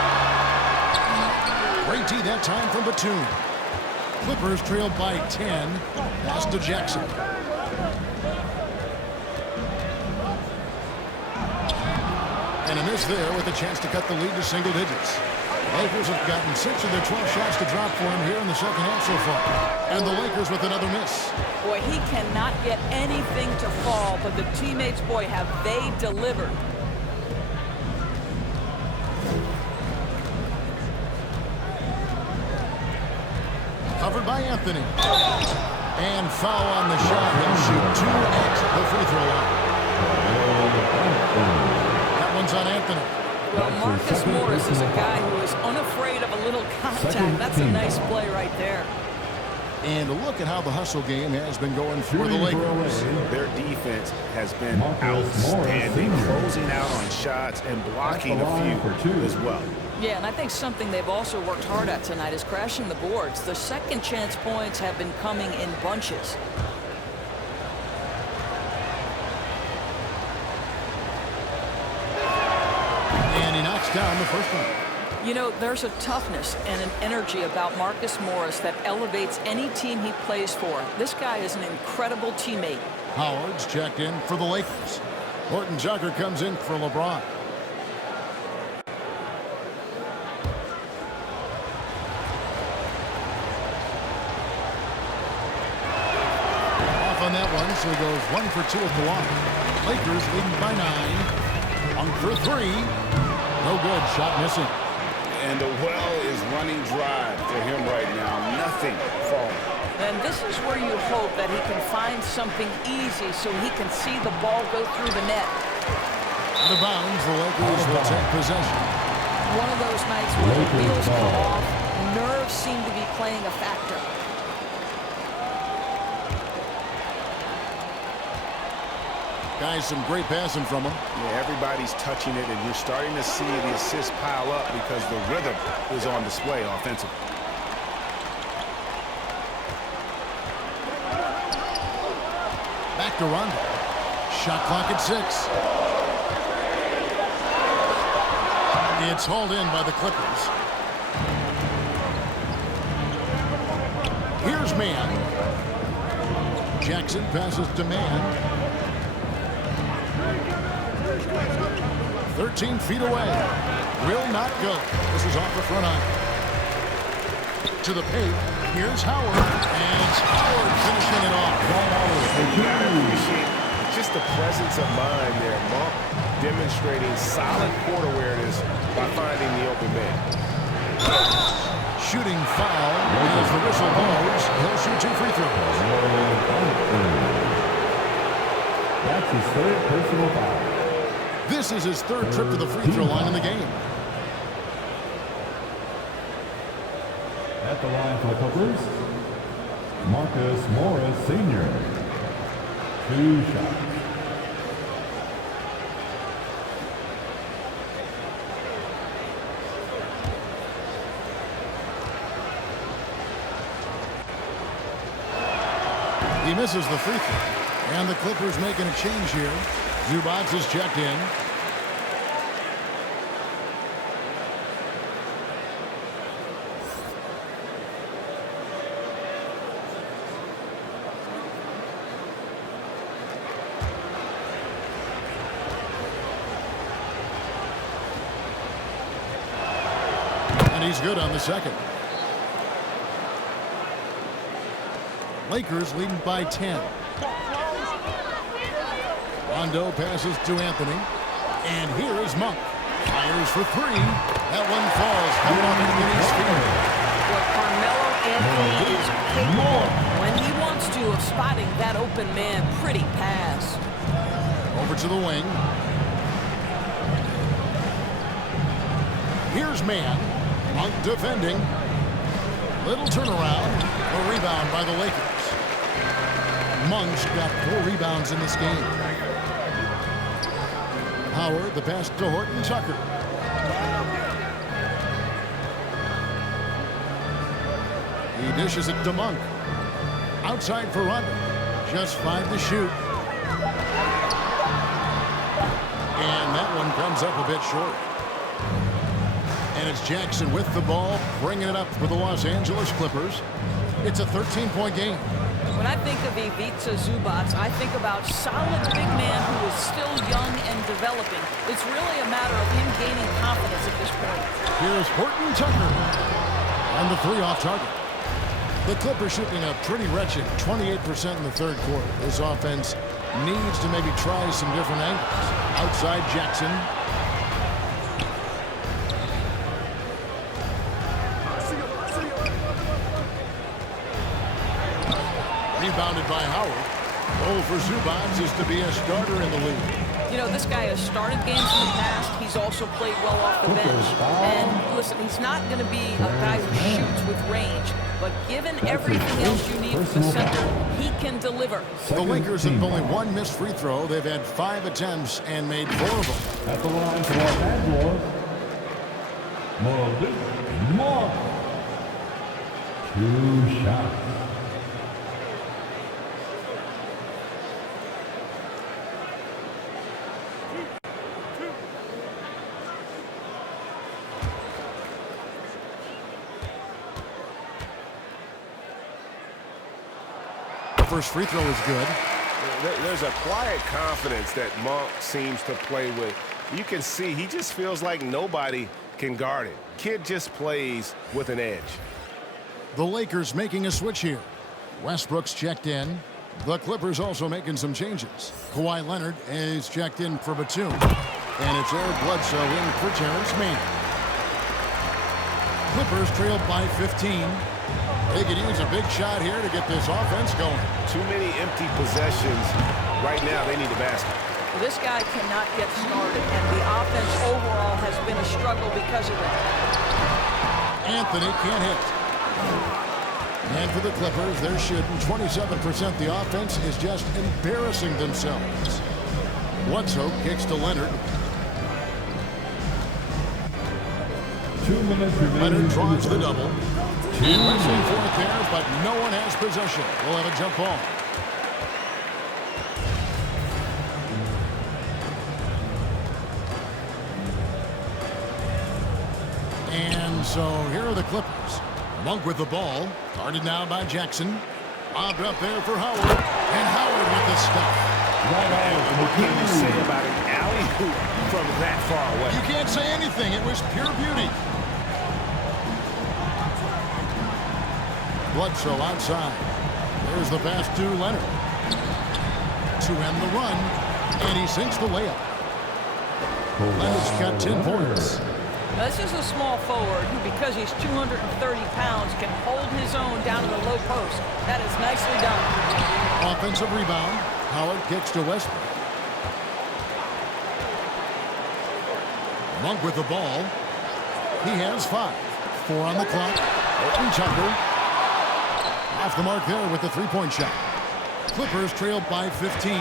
Great D that time from Batum. Clippers trailed by 10. Pass to Jackson. And a miss there with a chance to cut the lead to single digits. Lakers have gotten 6 of their 12 shots to drop for him here in the second half so far. And the Lakers with another miss. Boy, he cannot get anything to fall, but the teammates, boy, have they delivered. Covered by Anthony. And foul on the shot. He'll shoot 2 at the free throw line. That one's on Anthony. Well, Marcus Morris is a guy who is unafraid of a little contact. That's a nice play right there. And look at how the hustle game has been going for the Lakers. Their defense has been outstanding, closing out on shots and blocking a few as well. Yeah, and I think something they've also worked hard at tonight is crashing the boards. The second chance points have been coming in bunches. And he knocks down the first one. You know, there's a toughness and an energy about Marcus Morris that elevates any team he plays for. This guy is an incredible teammate. Howard's checked in for the Lakers. Horton Tucker comes in for LeBron. Off on that one, so he goes 1 for 2 at the line. Lakers leading by 9. 1 for 3. No good. Shot missing. And the well is running dry for him right now. Nothing falling. And this is where you hope that he can find something easy so he can see the ball go through the net. Out of bounds, the Lakers will take possession. One of those nights where the wheels come off, nerves seem to be playing a factor. Guys, some great passing from him. Yeah, everybody's touching it, and you're starting to see the assists pile up because the rhythm is on display offensively. Back to Rondo. Shot clock at 6. It's hauled in by the Clippers. Here's Mann. Jackson passes to Mann. 13 feet away. Will not go. This is off the front eye. To the paint. Here's Howard. And it's Howard finishing it off. You gotta appreciate just the presence of mind there. Monk demonstrating solid court awareness by finding the open man. Shooting foul. As the whistle blows, he'll shoot 2 free throws. That's his third personal foul. This is his third trip to the free throw line in the game. At the line for the Clippers, Marcus Morris Sr. 2 shots. He misses the free throw. And the Clippers making a change here. Zubac is checked in. And he's good on the second. Lakers leading by 10. Rondo passes to Anthony. And here is Monk. Fires for 3. That one falls. Coming off Anthony's feet. Well, Carmelo Anthony is capable, when he wants to, of spotting that open man. Pretty pass. Over to the wing. Here's Mann. Monk defending. Little turnaround. A rebound by the Lakers. Monk's got 4 rebounds in this game. Howard, the pass to Horton Tucker. He dishes it to Monk. Outside for Rondo. Just 5 to shoot. And that one comes up a bit short. And it's Jackson with the ball, bringing it up for the Los Angeles Clippers. It's a 13-point game. When I think of Ivica Zubac, I think about solid big man who is still young and developing. It's really a matter of him gaining confidence at this point. Here's Horton Tucker. And the 3 off target. The Clippers shooting a pretty wretched 28% in the third quarter. This offense needs to maybe try some different angles. Outside Jackson. Rebounded by Howard. Goal for Zubac is to be a starter in the league. You know, this guy has started games in the past. He's also played well off the bench. And listen, he's not going to be a guy who shoots with range. But given everything else you need from the center, he can deliver. The Lakers have only 1 missed free throw. They've had 5 attempts and made 4 of them. At the line for Los Angeles, Mark. 2 shots. First free throw is good. There's a quiet confidence that Monk seems to play with. You can see he just feels like nobody can guard him. Kid just plays with an edge. The Lakers making a switch here. Westbrook's checked in. The Clippers also making some changes. Kawhi Leonard is checked in for Batum. And it's Eric Bledsoe in for Terrence Mann. Clippers trailed by 15. They could use a big shot here to get this offense going. Too many empty possessions. Right now, they need a basket. This guy cannot get started, and the offense overall has been a struggle because of it. Anthony can't hit. And for the Clippers, they're shooting 27%. The offense is just embarrassing themselves. Bledsoe kicks to Leonard. 2 minutes remaining. Leonard draws the double. Wrestling for it there, but no one has possession. We'll have a jump ball. And so here are the Clippers. Monk with the ball. Guarded now by Jackson. Lobbed up there for Howard. And Howard with the stuff. What can you say about an alley-oop from that far away? You can't say anything. It was pure beauty. Bledsoe outside. There's the pass to Leonard. To end the run. And he sinks the layup. Leonard's got 10 points. Now, this is a small forward who, because he's 230 pounds, can hold his own down in the low post. That is nicely done. Offensive rebound. Howard kicks to Westbrook. Monk with the ball. He has 5. 4 on the clock. Open Tucker. Off the mark there with the three-point shot. Clippers trailed by 15.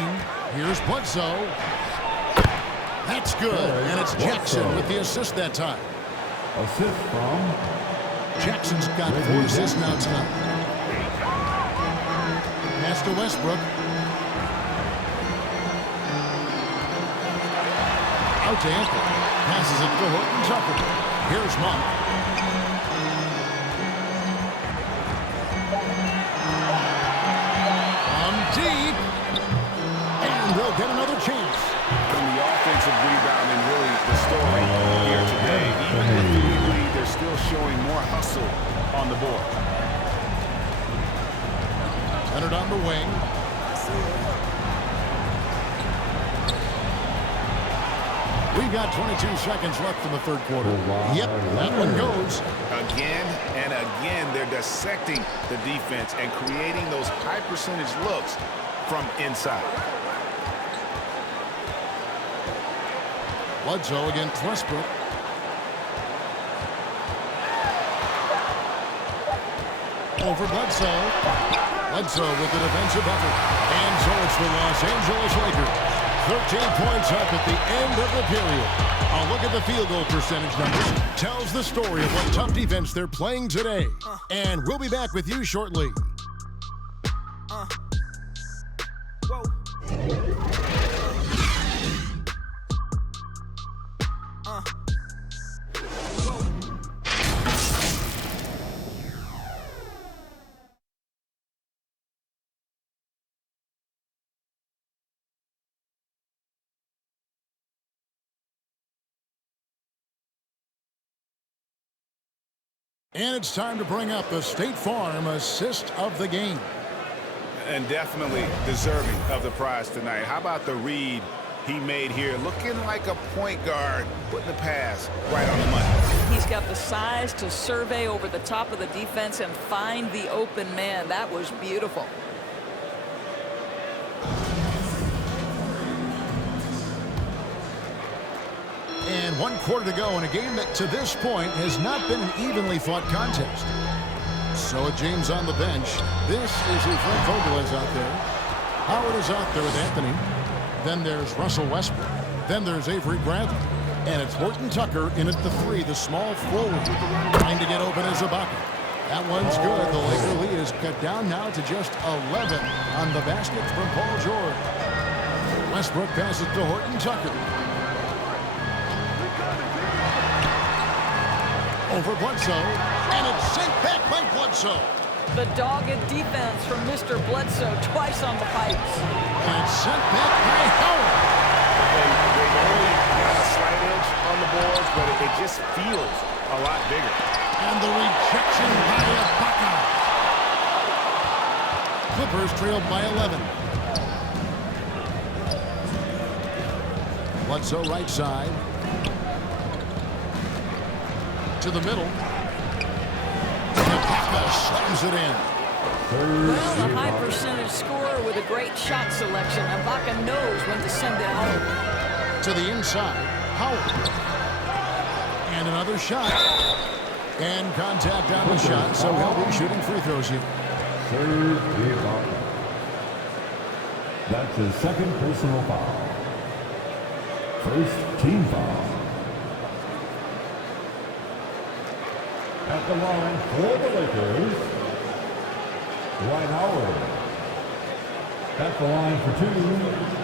Here's Bledsoe. That's good. And it's Jackson with the assist that time. Assist from Jackson's got 4 assists now tonight. Pass to Westbrook. Out to Anthony. Passes it to Horton Tucker. Here's Monk. On deep. And they'll get another chance. And the offensive rebounding really the story here today. Even with the lead, they're still showing more hustle on the board. Leonard on the wing. We've got 22 seconds left in the third quarter. Yep, that one goes. Again and again, they're dissecting the defense and creating those high-percentage looks from inside. Bledsoe against Westbrook. Over Bledsoe. Bledsoe with the defensive effort. And so it's the Los Angeles Lakers. 13 points up at the end of the period. A look at the field goal percentage numbers. Tells the story of what tough defense they're playing today. And we'll be back with you shortly. And it's time to bring up the State Farm assist of the game. And definitely deserving of the prize tonight. How about the read he made here? Looking like a point guard, putting the pass right on the money. He's got the size to survey over the top of the defense and find the open man. That was beautiful. And 1 quarter to go in a game that to this point has not been an evenly fought contest. So with James on the bench, this is who Frank Vogel is out there. Howard is out there with Anthony. Then there's Russell Westbrook. Then there's Avery Bradley. And it's Horton Tucker in at the 3, the small forward. Trying to get open as Ibaka. That one's good. The Laker lead is cut down now to just 11 on the basket from Paul George. Westbrook passes to Horton Tucker. Over Bledsoe, and it's sent back by Bledsoe. The dogged defense from Mr. Bledsoe twice on the pipes. And it's sent back by Howard. And they've only got a slight edge on the boards, but it just feels a lot bigger. And the rejection by Ibaka. Clippers trailed by 11. Bledsoe right side. To the middle. Ibaka slams it in. Well, a high percentage scorer with a great shot selection. Ibaka knows when to send it home. To the inside. Howard. And another shot. And contact on the shot, so he'll be shooting free throws here. Serge Ibaka. That's his second personal foul. First team foul. At the line for the Lakers, Dwight Howard. At the line for 2.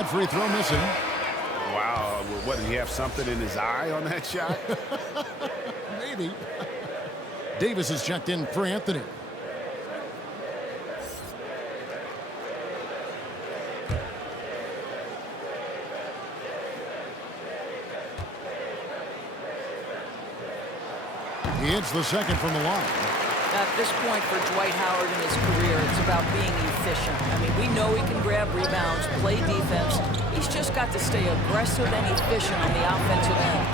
That free throw missing. Wow, what, did he have something in his eye on that shot? Maybe. Davis is checked in for Anthony. He hits the second from the line. At this point for Dwight Howard in his career, it's about being efficient. I mean, we know he can grab rebounds, play defense. He's just got to stay aggressive and efficient on the offensive end.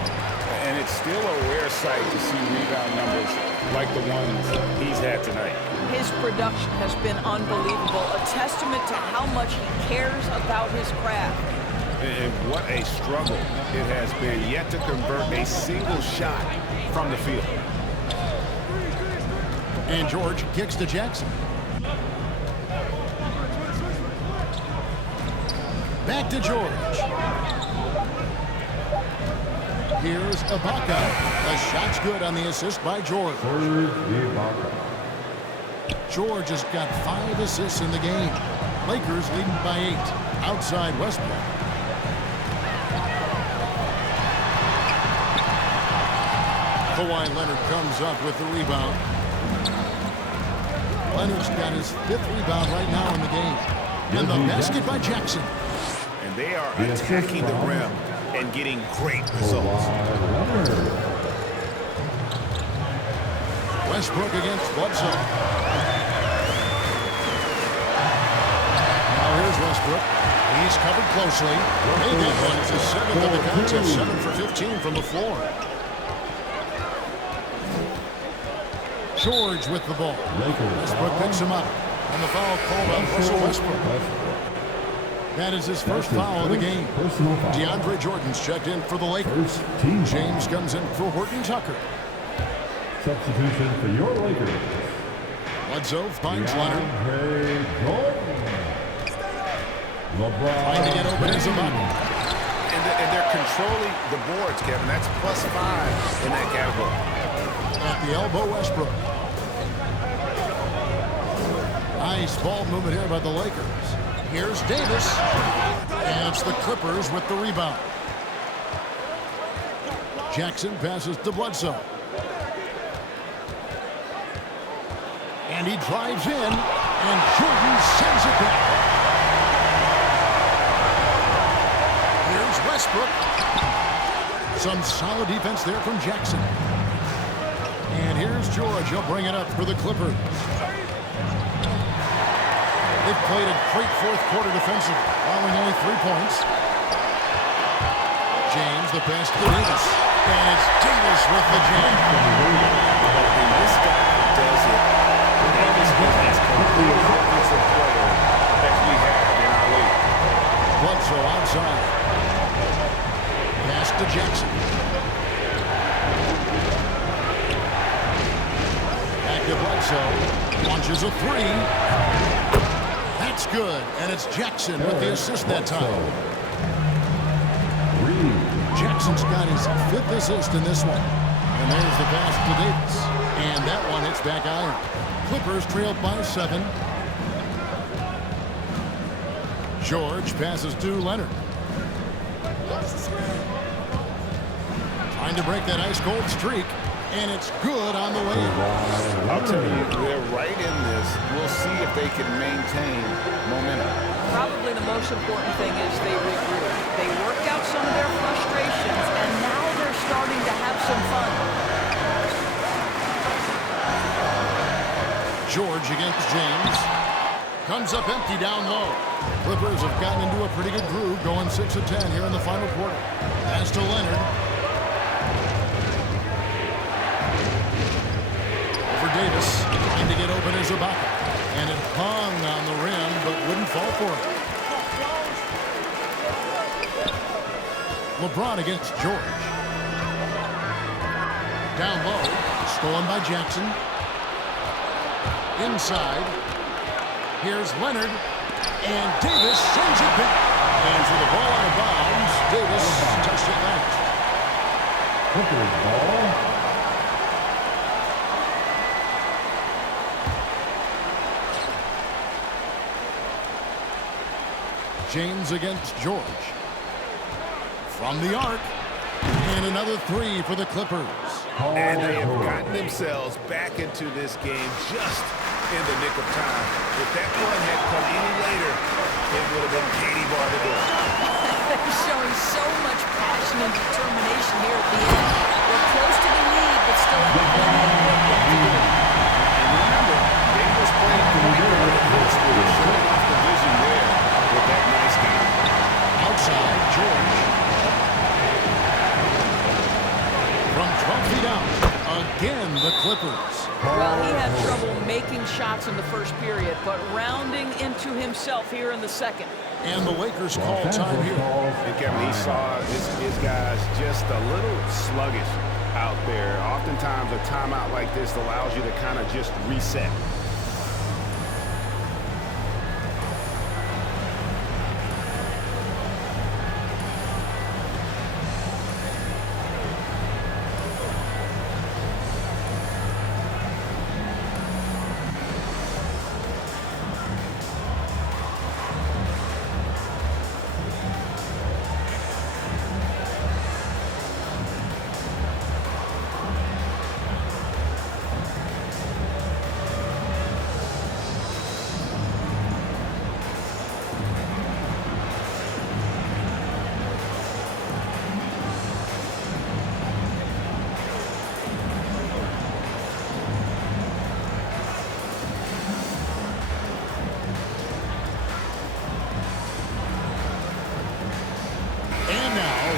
And it's still a rare sight to see rebound numbers like the ones he's had tonight. His production has been unbelievable, a testament to how much he cares about his craft. And what a struggle it has been yet to convert a single shot from the field. And George kicks to Jackson. Back to George. Here's Ibaka. The shot's good on the assist by George. George has got 5 assists in the game. Lakers leading by 8. Outside Westbrook. Kawhi Leonard comes up with the rebound. Leonard's got his 5th rebound right now in the game. And the basket by Jackson. And they are attacking the rim and getting great results. Westbrook against Bledsoe. Now here's Westbrook. He's covered closely. Made that one. It's his 7th of the contest. 7 for 15 from the floor. George with the ball. Westbrook picks him up. And the foul called on Russell Westbrook. That is his first foul of the game. DeAndre Jordan's checked in for the Lakers. James comes in for Horton Tucker. Substitution for your Lakers. Bledsoe finds Leonard. LeBron. Trying to get open as a button. And they're controlling the boards, Kevin. That's +5 in that category. At the elbow, Westbrook. Nice ball movement here by the Lakers. Here's Davis. And it's the Clippers with the rebound. Jackson passes to Bledsoe. And he drives in. And Jordan sends it back. Here's Westbrook. Some solid defense there from Jackson. And here's George. He'll bring it up for the Clippers. They've played a great fourth quarter defensively, allowing only 3 points. James, the pass to Davis. And it's Davis with the jam. And this guy does it. Davis is as complete a offensive player as we have in our league. Bledsoe outside. Pass to Jackson. Back to Bledsoe. Launches a 3. That's good, and it's Jackson with the assist that time. Jackson's got his 5th assist in this one. And there's the pass to Davis. And that one hits back iron. Clippers trailed by 7. George passes to Leonard. Trying to break that ice-cold streak. And it's good on the way. I'll tell you, they're right in this. We'll see if they can maintain momentum. Probably the most important thing is they regroup. They work out some of their frustrations, and now they're starting to have some fun. George against James. Comes up empty down low. Clippers have gotten into a pretty good groove, going 6 of 10 here in the final quarter. Pass to Leonard. Davis trying to get open as Ibaka. And it hung on the rim, but wouldn't fall for it. LeBron against George. Down low. Stolen by Jackson. Inside. Here's Leonard. And Davis sends it back. And for the ball out of bounds, Davis touched it last. Clippers ball. James against George. From the arc. And another three for the Clippers. And they have gotten themselves back into this game just in the nick of time. If that one had come any later, it would have been Katie bar the door. They're showing so much passion and determination here at the end. They're close to the lead, but still have plenty of work left to do. And remember, they was playing point guard at high school, showing off the vision there with that nice guy. Outside, George. From 12 feet out, again the Clippers. Well, he had trouble making shots in the first period, but rounding into himself here in the second. And the Lakers call time here. And Kevin, he saw his guys just a little sluggish out there. Oftentimes a timeout like this allows you to kind of just reset.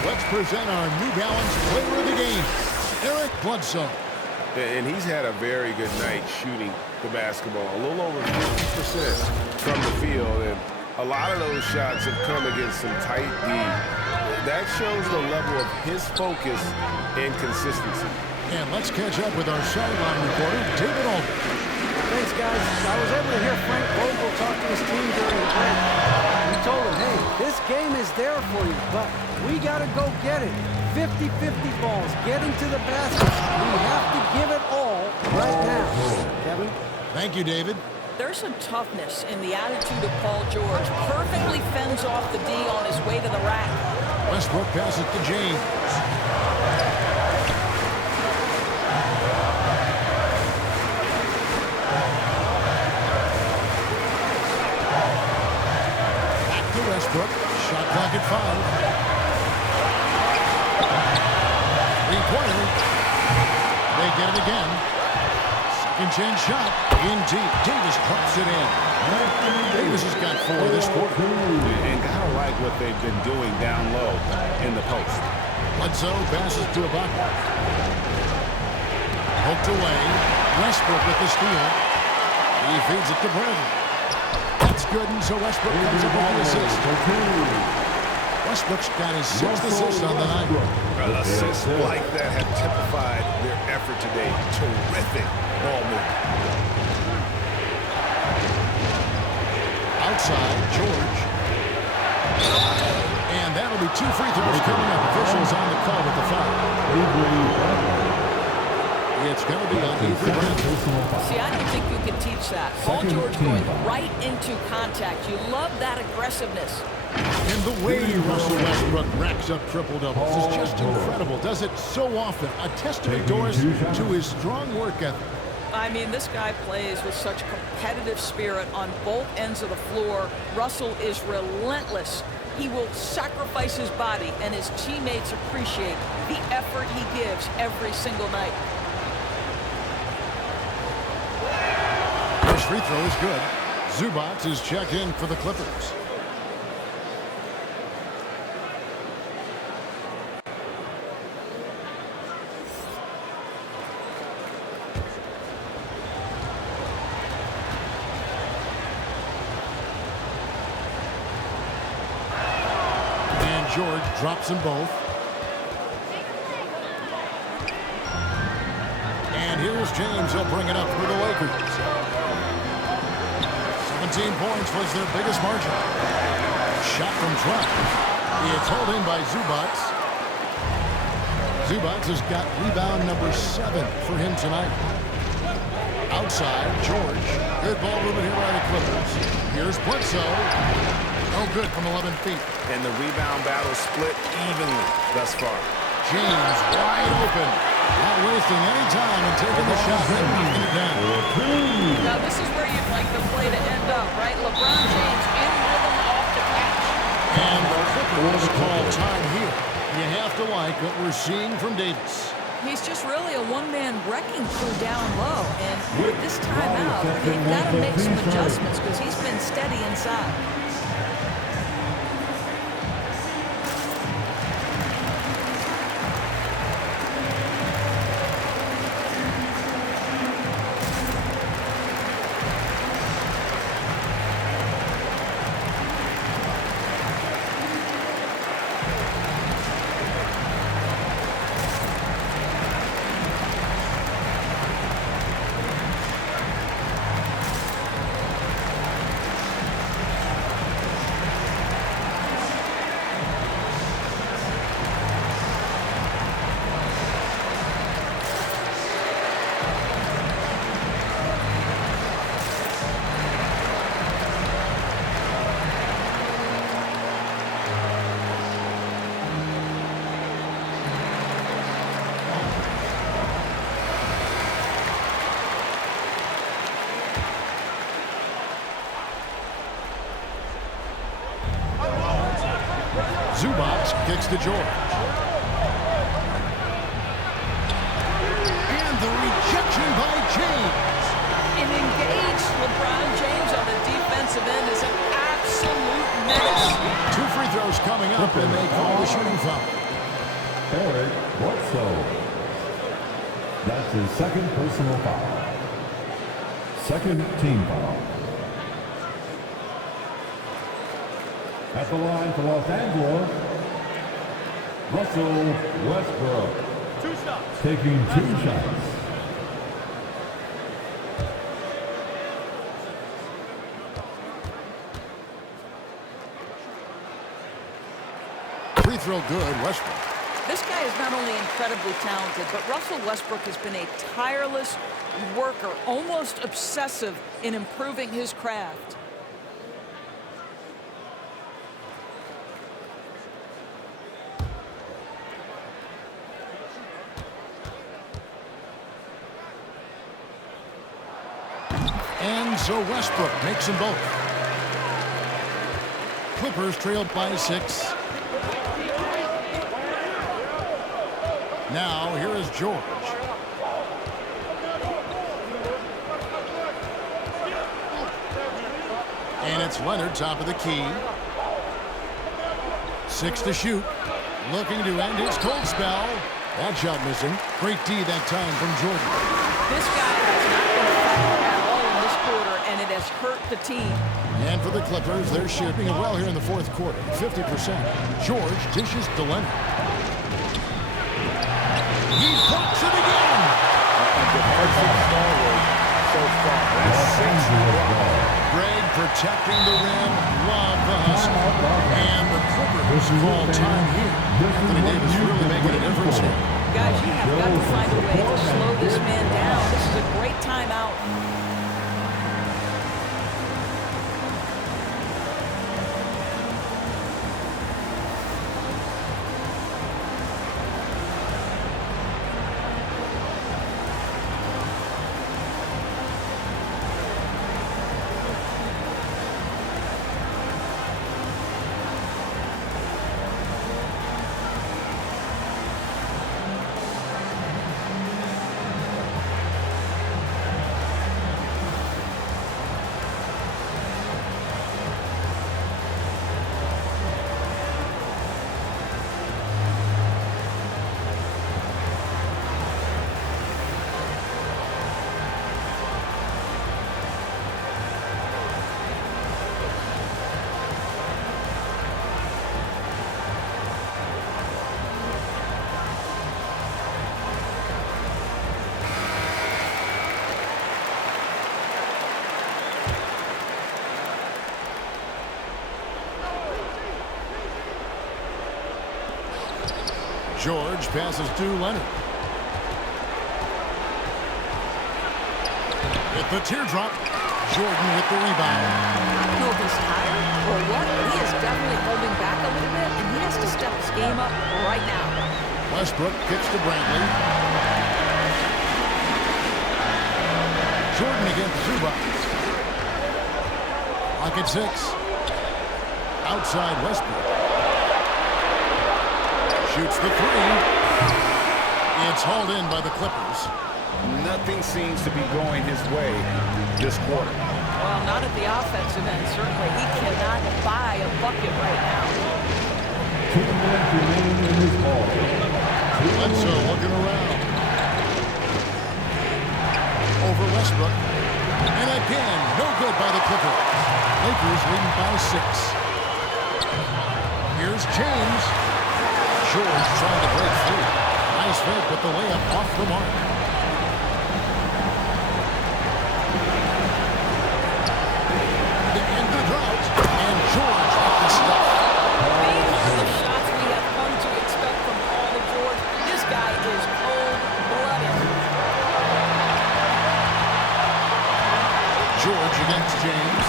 Let's present our New Balance player of the game, Eric Bledsoe. And he's had a very good night shooting the basketball. A little over 50% from the field. And a lot of those shots have come against some tight D. That shows the level of his focus and consistency. And let's catch up with our sideline reporter, David Aldridge. Thanks, guys. I was able to hear Frank Vogel talk to his team during the break. He told them, hey, this game is there for you, but we got to go get it. 50-50 balls, getting to the basket. We have to give it all right now. Kevin? Thank you, David. There's some toughness in the attitude of Paul George. Perfectly fends off the D on his way to the rack. Westbrook passes to James. Westbrook, shot clock at 5. 3-pointer. They get it again. Second chance shot. In deep. Davis drops it in. Davis has got 4 this quarter. And gotta like what they've been doing down low in the post. Bledsoe passes to Ibaka. Poked away. Westbrook with the steal. He feeds it to Bradley. That's good, and so Westbrook comes up with the assist. Westbrook's got his 6th assist on the night. Assists like that have typified their effort today. Terrific ball movement. Outside, George. And that'll be 2 free throws coming up. Officials on the call with the foul. It's going to be on Avery Bradley. See, I don't think you can teach that. Paul George going right into contact. You love that aggressiveness. And the way Russell Westbrook racks up triple-doubles is just incredible. Does it so often. A testament, Doris, to his strong work ethic. I mean, this guy plays with such competitive spirit on both ends of the floor. Russell is relentless. He will sacrifice his body, and his teammates appreciate the effort he gives every single night. First free throw is good. Zubac is checked in for the Clippers. And George drops them both. And here's James. He'll bring it up for the Lakers. 17 points was their biggest margin. Shot from Trump. It's held in by Zubac. Zubac has got rebound number 7 for him tonight. Outside, George. Good ball movement here by the Clippers. Here's Bledsoe. No good from 11 feet. And the rebound battle split evenly thus far. James wide open. Not wasting any time and taking the shot and knocking it down. Now, this is where you'd like the play to end up, right? LeBron James in rhythm off the catch. And the Clippers call time here. You have to like what we're seeing from Davis. He's just really a one-man wrecking crew down low. And with this timeout, they've got to make some adjustments because he's been steady inside. Zubac kicks to George. And the rejection by James. An engaged LeBron James on the defensive end is an absolute menace. 2 free throws coming up, and they call the shooting foul. Eric Bledsoe. That's his second personal foul. Second team foul. At the line for Los Angeles, Russell Westbrook. 2 shots. Taking 2 shots. Free throw good, Westbrook. This guy is not only incredibly talented, but Russell Westbrook has been a tireless worker, almost obsessive in improving his craft. And so Westbrook makes them both. Clippers trailed by 6. Now here is George. And it's Leonard, top of the key. 6 to shoot. Looking to end his cold spell. That shot missing. Great D that time from Jordan. This guy has not been effective at all in this quarter, and it has hurt the team. And for the Clippers, they're shooting it well here in the 4th quarter. 50%. George dishes to Leonard. He blocks it again. A defensive stalwart so far. That's 6. Greg protecting the rim. Love the hustle. And the Clippers call time here. Anthony Davis really making a difference here. Guys, you have got to find a way to slow this man down. This is a great timeout. George passes to Leonard. With the teardrop, Jordan with the rebound. No he's tired or what, he is definitely holding back a little bit, and he has to step his game up right now. Westbrook kicks to Brantley. Jordan against Zubac. Lock at 6. Outside Westbrook. Shoots the 3. It's hauled in by the Clippers. Nothing seems to be going his way this quarter. Well, not at the offensive end. Certainly, he cannot buy a bucket right now. 2 minutes remaining in this ball. Bledsoe looking around. Over Westbrook. And again, no good by the Clippers. Lakers leading by 6. Here's James. George trying to break through. Nice fake, but the layup off the mark. To end the drought, and George at the stuff. These are the shots we have come to expect from Paul George. This guy is cold-blooded. George against James.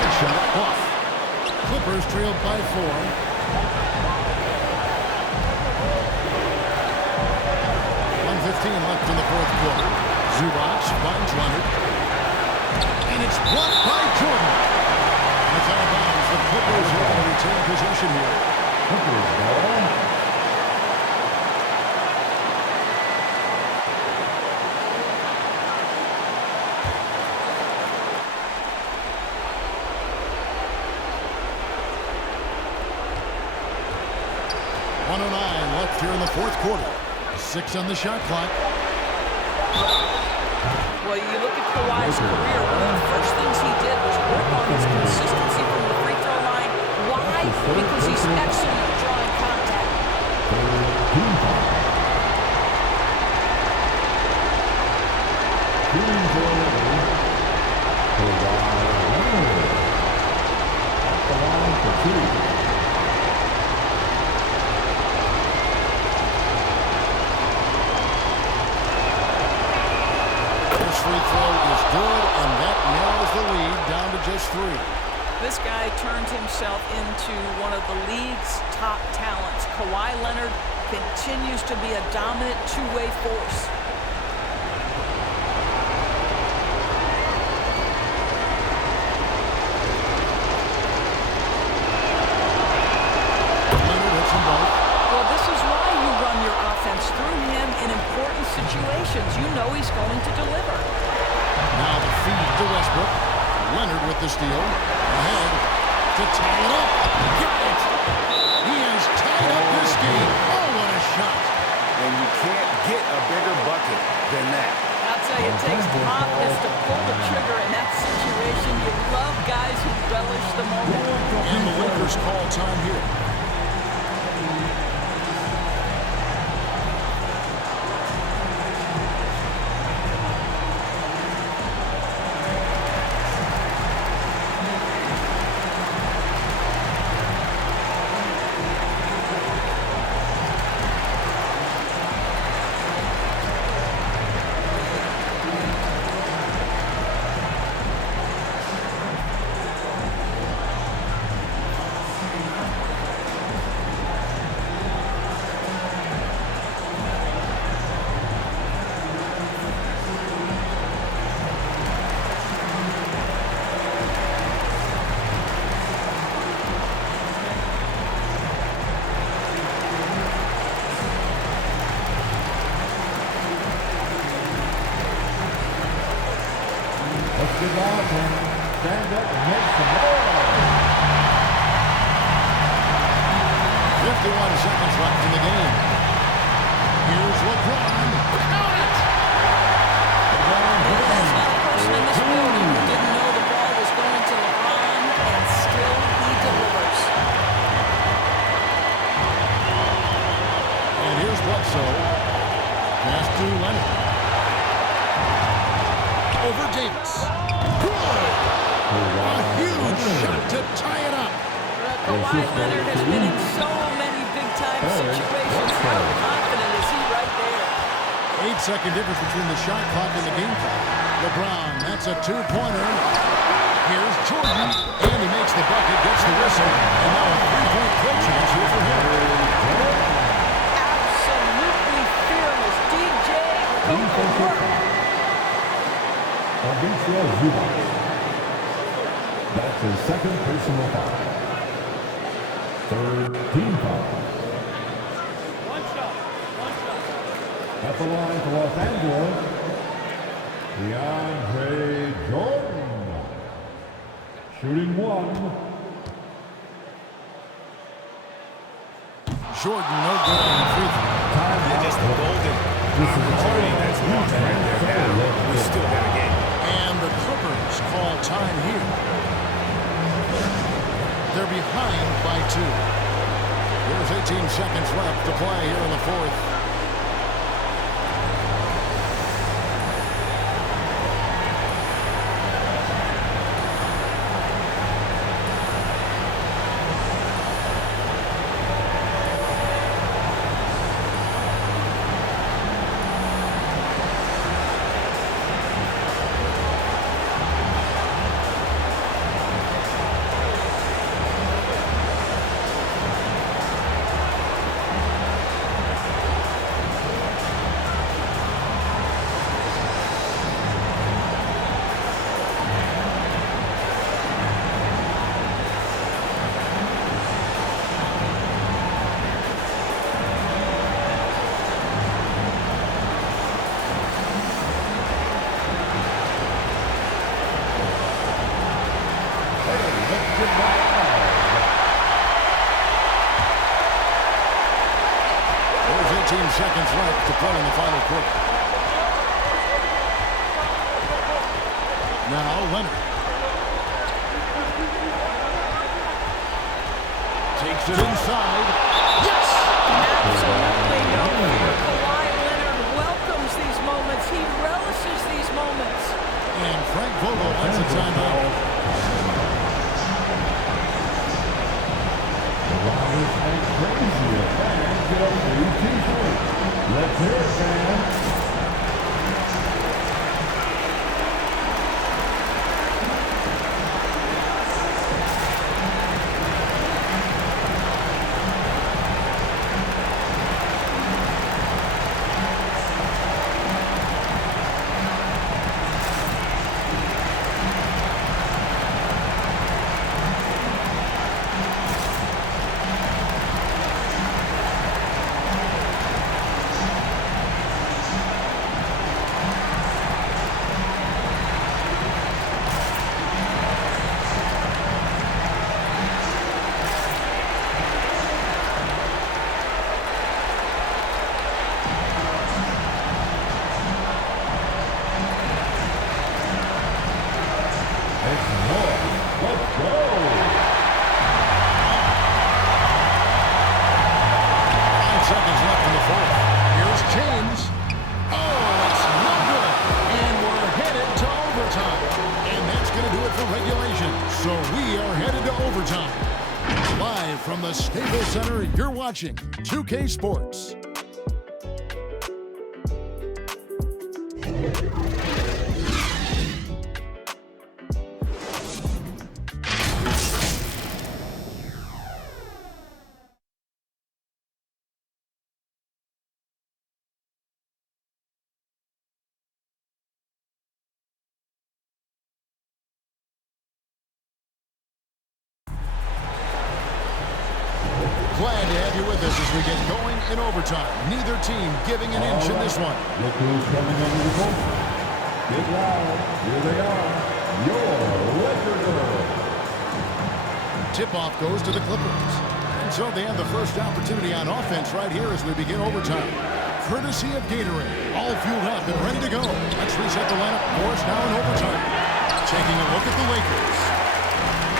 And shot off. Clippers trailed by 4. 1:15 left in the fourth quarter. Zubac finds Leonard. And it's blocked by Jordan. That's out of bounds. The Clippers are going to retain possession here. Clippers ball. Left here in the fourth quarter. 6 on the shot clock. Well, you look at Kawhi's career, one of the first things he did was work on his consistency from the free throw line. Why? Because he's excellent at drawing contact. Off the line for 2. Free throw is good, and that narrows the lead down to just 3. This guy turned himself into one of the league's top talents. Kawhi Leonard continues to be a dominant two-way force. Leonard hits them both. Well, this is why you run your offense through him in important situations. You know he's going to deliver. Now the feed to Westbrook. Leonard with the steal. Ahead to tie it up. Get it! He has tied up this game. Oh, what a shot. And you can't get a bigger bucket than that. I'll tell you, it takes confidence to pull the trigger in that situation. You love guys who relish the moment. And the Lakers call time here. Stand up and make some more. 51 seconds left in the game. Here's LeBron. Count it! There's not a person in this building who didn't know the ball was going to LeBron, and still he delivers. And here's Bledsoe. Pass to Leonard. Over Davis. Good! A huge shot to tie it up. Kawhi Leonard has been in so many big-time situations. How confident is he right there? 8-second difference between the shot clock and the game clock. LeBron, that's a 2-pointer. Here's Jordan, and he makes the bucket, gets the whistle, and now a three-point play chance here for him. Absolutely fearless. DJ, go to work. That's his second personal foul. Third team foul. One shot. At the line for Los Angeles, DeAndre Jordan. Shooting one. Jordan, no good on the free throw. Just a golden opportunity that's lost right there. We still got a game. And the Clippers call time here. They're behind by 2. There's 18 seconds left to play here in the fourth. There's 18 seconds left to play in the final quarter. Now Leonard. Takes it inside. Yes! Absolutely no fear. Kawhi Leonard welcomes these moments. He relishes these moments. And Frank Vogel wants a timeout. Let's hear it, fans. So we are headed to overtime. Live from the Staples Center, you're watching 2K Sports. Glad to have you with us as we get going in overtime. Neither team giving an inch in this one. Look who's coming under the goal. Get loud. Here they are. Your Lakers. Tip-off goes to the Clippers. And so they have the first opportunity on offense right here as we begin overtime. Courtesy of Gatorade. All fueled up and ready to go. Let's reset the lineup for us now in overtime. Taking a look at the Lakers.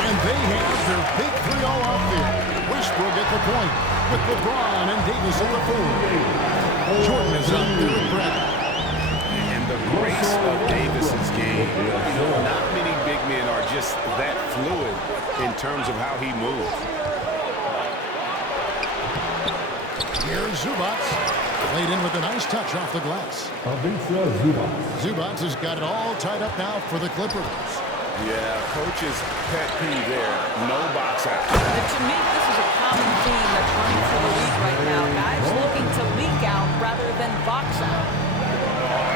And they have their big three all out there. Westbrook at the point with LeBron and Davis at the four. Jordan is up there with Brett. And the grace of Davis's game. You know, not many big men are just that fluid in terms of how he moves. Here's Zubats. Played in with a nice touch off the glass. Zubats. Zubats has got it all tied up now for the Clippers. Yeah, coach's pet peeve there. No box out. And to me, this is a common theme that's running through the league right now. Guys looking to leak out rather than box out.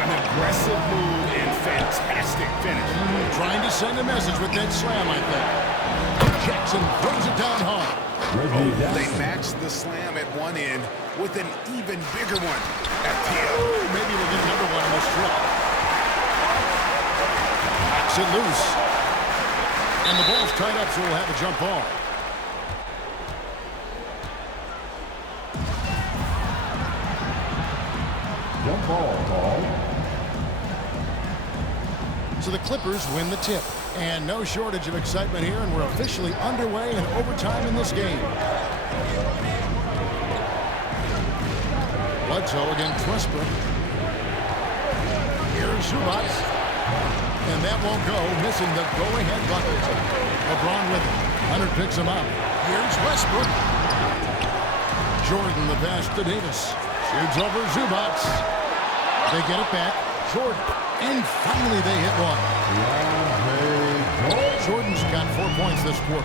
An aggressive move and fantastic finish. Trying to send a message with that slam, I think. Jackson throws it down hard. They matched the slam at one end with an even bigger one at the other. Maybe we'll get another one in this trip. Knocks it loose. And the ball's tied up, so we'll have a jump ball. Jump ball called. So the Clippers win the tip. And no shortage of excitement here, and we're officially underway in overtime in this game. Bledsoe against Westbrook. Here's Zubac. And that won't go, missing the go-ahead bucket. LeBron with it. Leonard picks him up. Here's Westbrook. Jordan the pass to Davis. Shoots over Zubac. They get it back. Jordan. And finally they hit one. Jordan's got 4 points this quarter.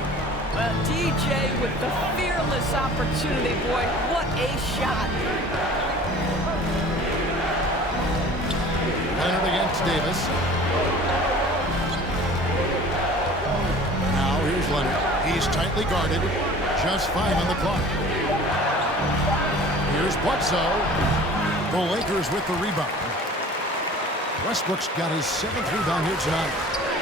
DJ with the fearless opportunity, boy. What a shot. Leonard against Davis. Now here's Leonard. He's tightly guarded. Just 5 on the clock. Here's Bledsoe. The Lakers with the rebound. Westbrook's got his 7th rebound here tonight.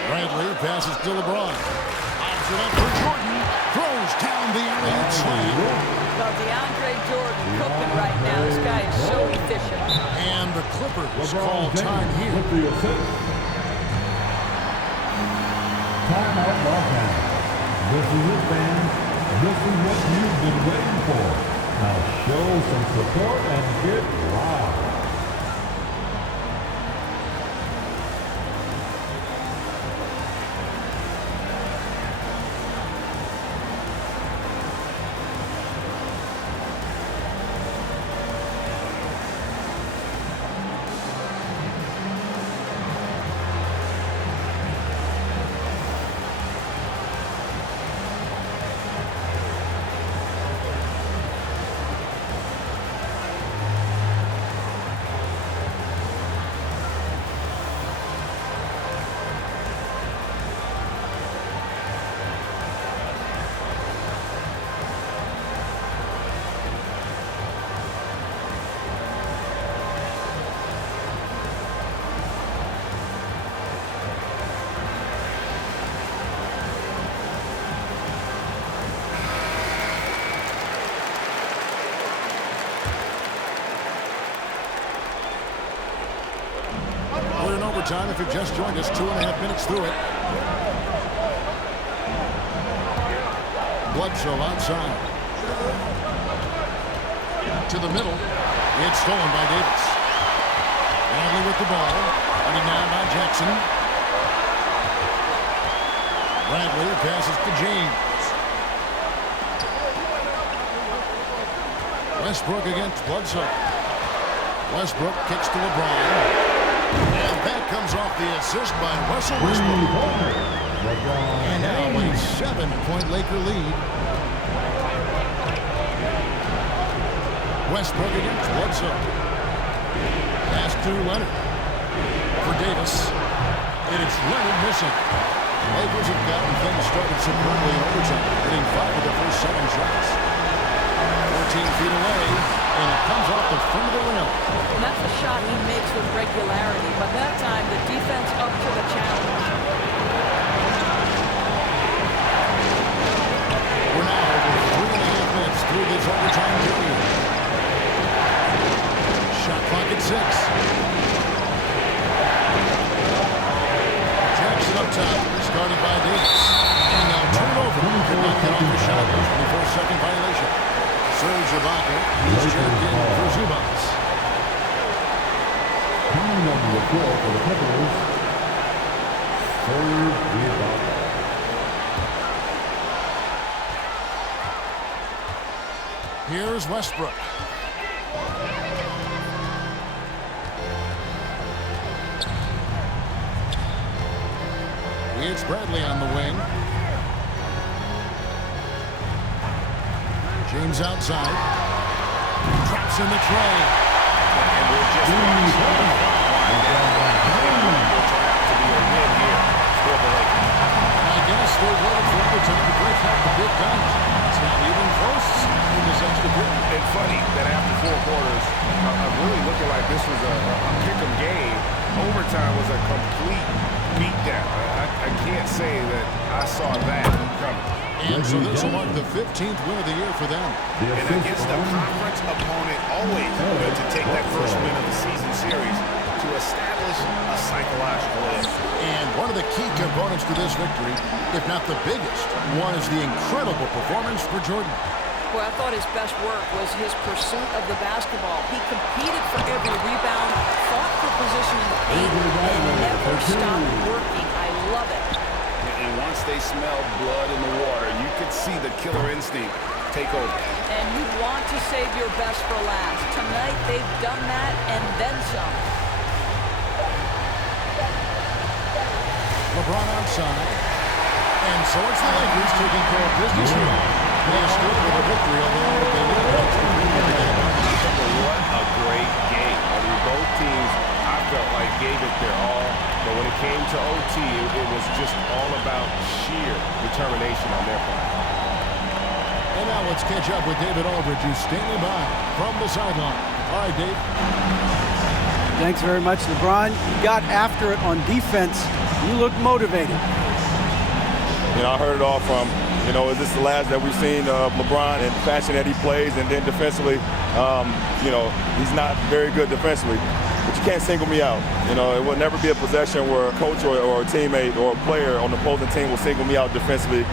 Bradley passes to LeBron. Lobs it up for Jordan. Throws down the alley-oop slam. Well, DeAndre Jordan cooking right now. This guy is so efficient. And the Clippers call time here. With the assist. Timeout Buckhead. This is it, fans. This is what you've been waiting for. Now show some support and get loud. Time if you've just joined us, 2.5 minutes through it. Bledsoe outside. To the middle. It's stolen by Davis. Bradley with the ball. Running down by Jackson. Bradley passes to James. Westbrook against Bledsoe. Westbrook kicks to LeBron. And that comes off the assist by Russell Westbrook. And now a 7-point Laker lead. Westbrook against Bledsoe. Pass to Leonard. For Davis. And it's Leonard missing. Lakers have gotten things started superbly in overtime, hitting 5 of the first 7 shots. 14 feet away, and it comes off the front of the rim. And that's a shot he makes with regularity, but that time the defense up to the challenge. We're now over 3.5 minutes through this overtime period. Shot clock at 6. Jackson up top, started by Davis. And now turn it over. Could not get off the shot. 24-second violation. Serge Ibaka is checked in for Zubac. Coming on the floor for the Clippers, Serge Ibaka. Here's Westbrook. It's Bradley on the wing. James outside. Drops in the tray. And we're just watching the clock wind down. It will turn out to be a win here for the Lakers. I guess they waited for overtime to break out the big guns. It's not even close in this extra period. It's funny that after 4 quarters, I'm really looking like this was a pick-em game. Overtime was a complete beatdown. I can't say that I saw that coming. And so this will mark the 15th win of the year for them. And against a conference opponent, always good to take that first win of the season series to establish a psychological edge. And one of the key components to this victory, if not the biggest, was the incredible performance for Jordan. Boy, I thought his best work was his pursuit of the basketball. He competed for every rebound, fought for position in the paint, and never stopped working. I love it. And once they smelled blood in the water, you could see the killer instinct take over. And you want to save your best for last. Tonight, they've done that and then some. LeBron outside. And so it's the Lakers taking care of business here. They stood with a victory, although they didn't have to What a great game. I mean, both teams, I felt like, gave it their all. But when it came to OT, it was just all about sheer determination on their part. And now let's catch up with David Aldridge, who's standing by from the sideline. All right, Dave. Thanks very much, LeBron. You got after it on defense. You look motivated. You know, I heard it all from, you know, is this the last that we've seen of LeBron and the fashion that he plays, and then defensively, you know, he's not very good defensively. But you can't single me out. You know, it will never be a possession where a coach or a teammate or a player on the opposing team will single me out defensively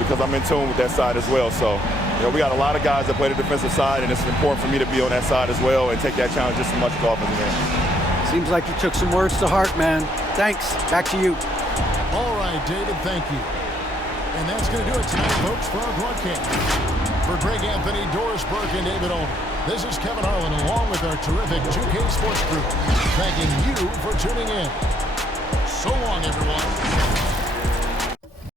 because I'm in tune with that side as well. So, you know, we got a lot of guys that play the defensive side, and it's important for me to be on that side as well and take that challenge just as much as the offensive end. Seems like you took some words to heart, man. Thanks. Back to you. All right, David, thank you. And that's going to do it tonight, folks, for our broadcast. For Greg Anthony, Doris Burke, and David Olin, this is Kevin Harlan, along with our terrific 2K Sports Group, thanking you for tuning in. So long, everyone.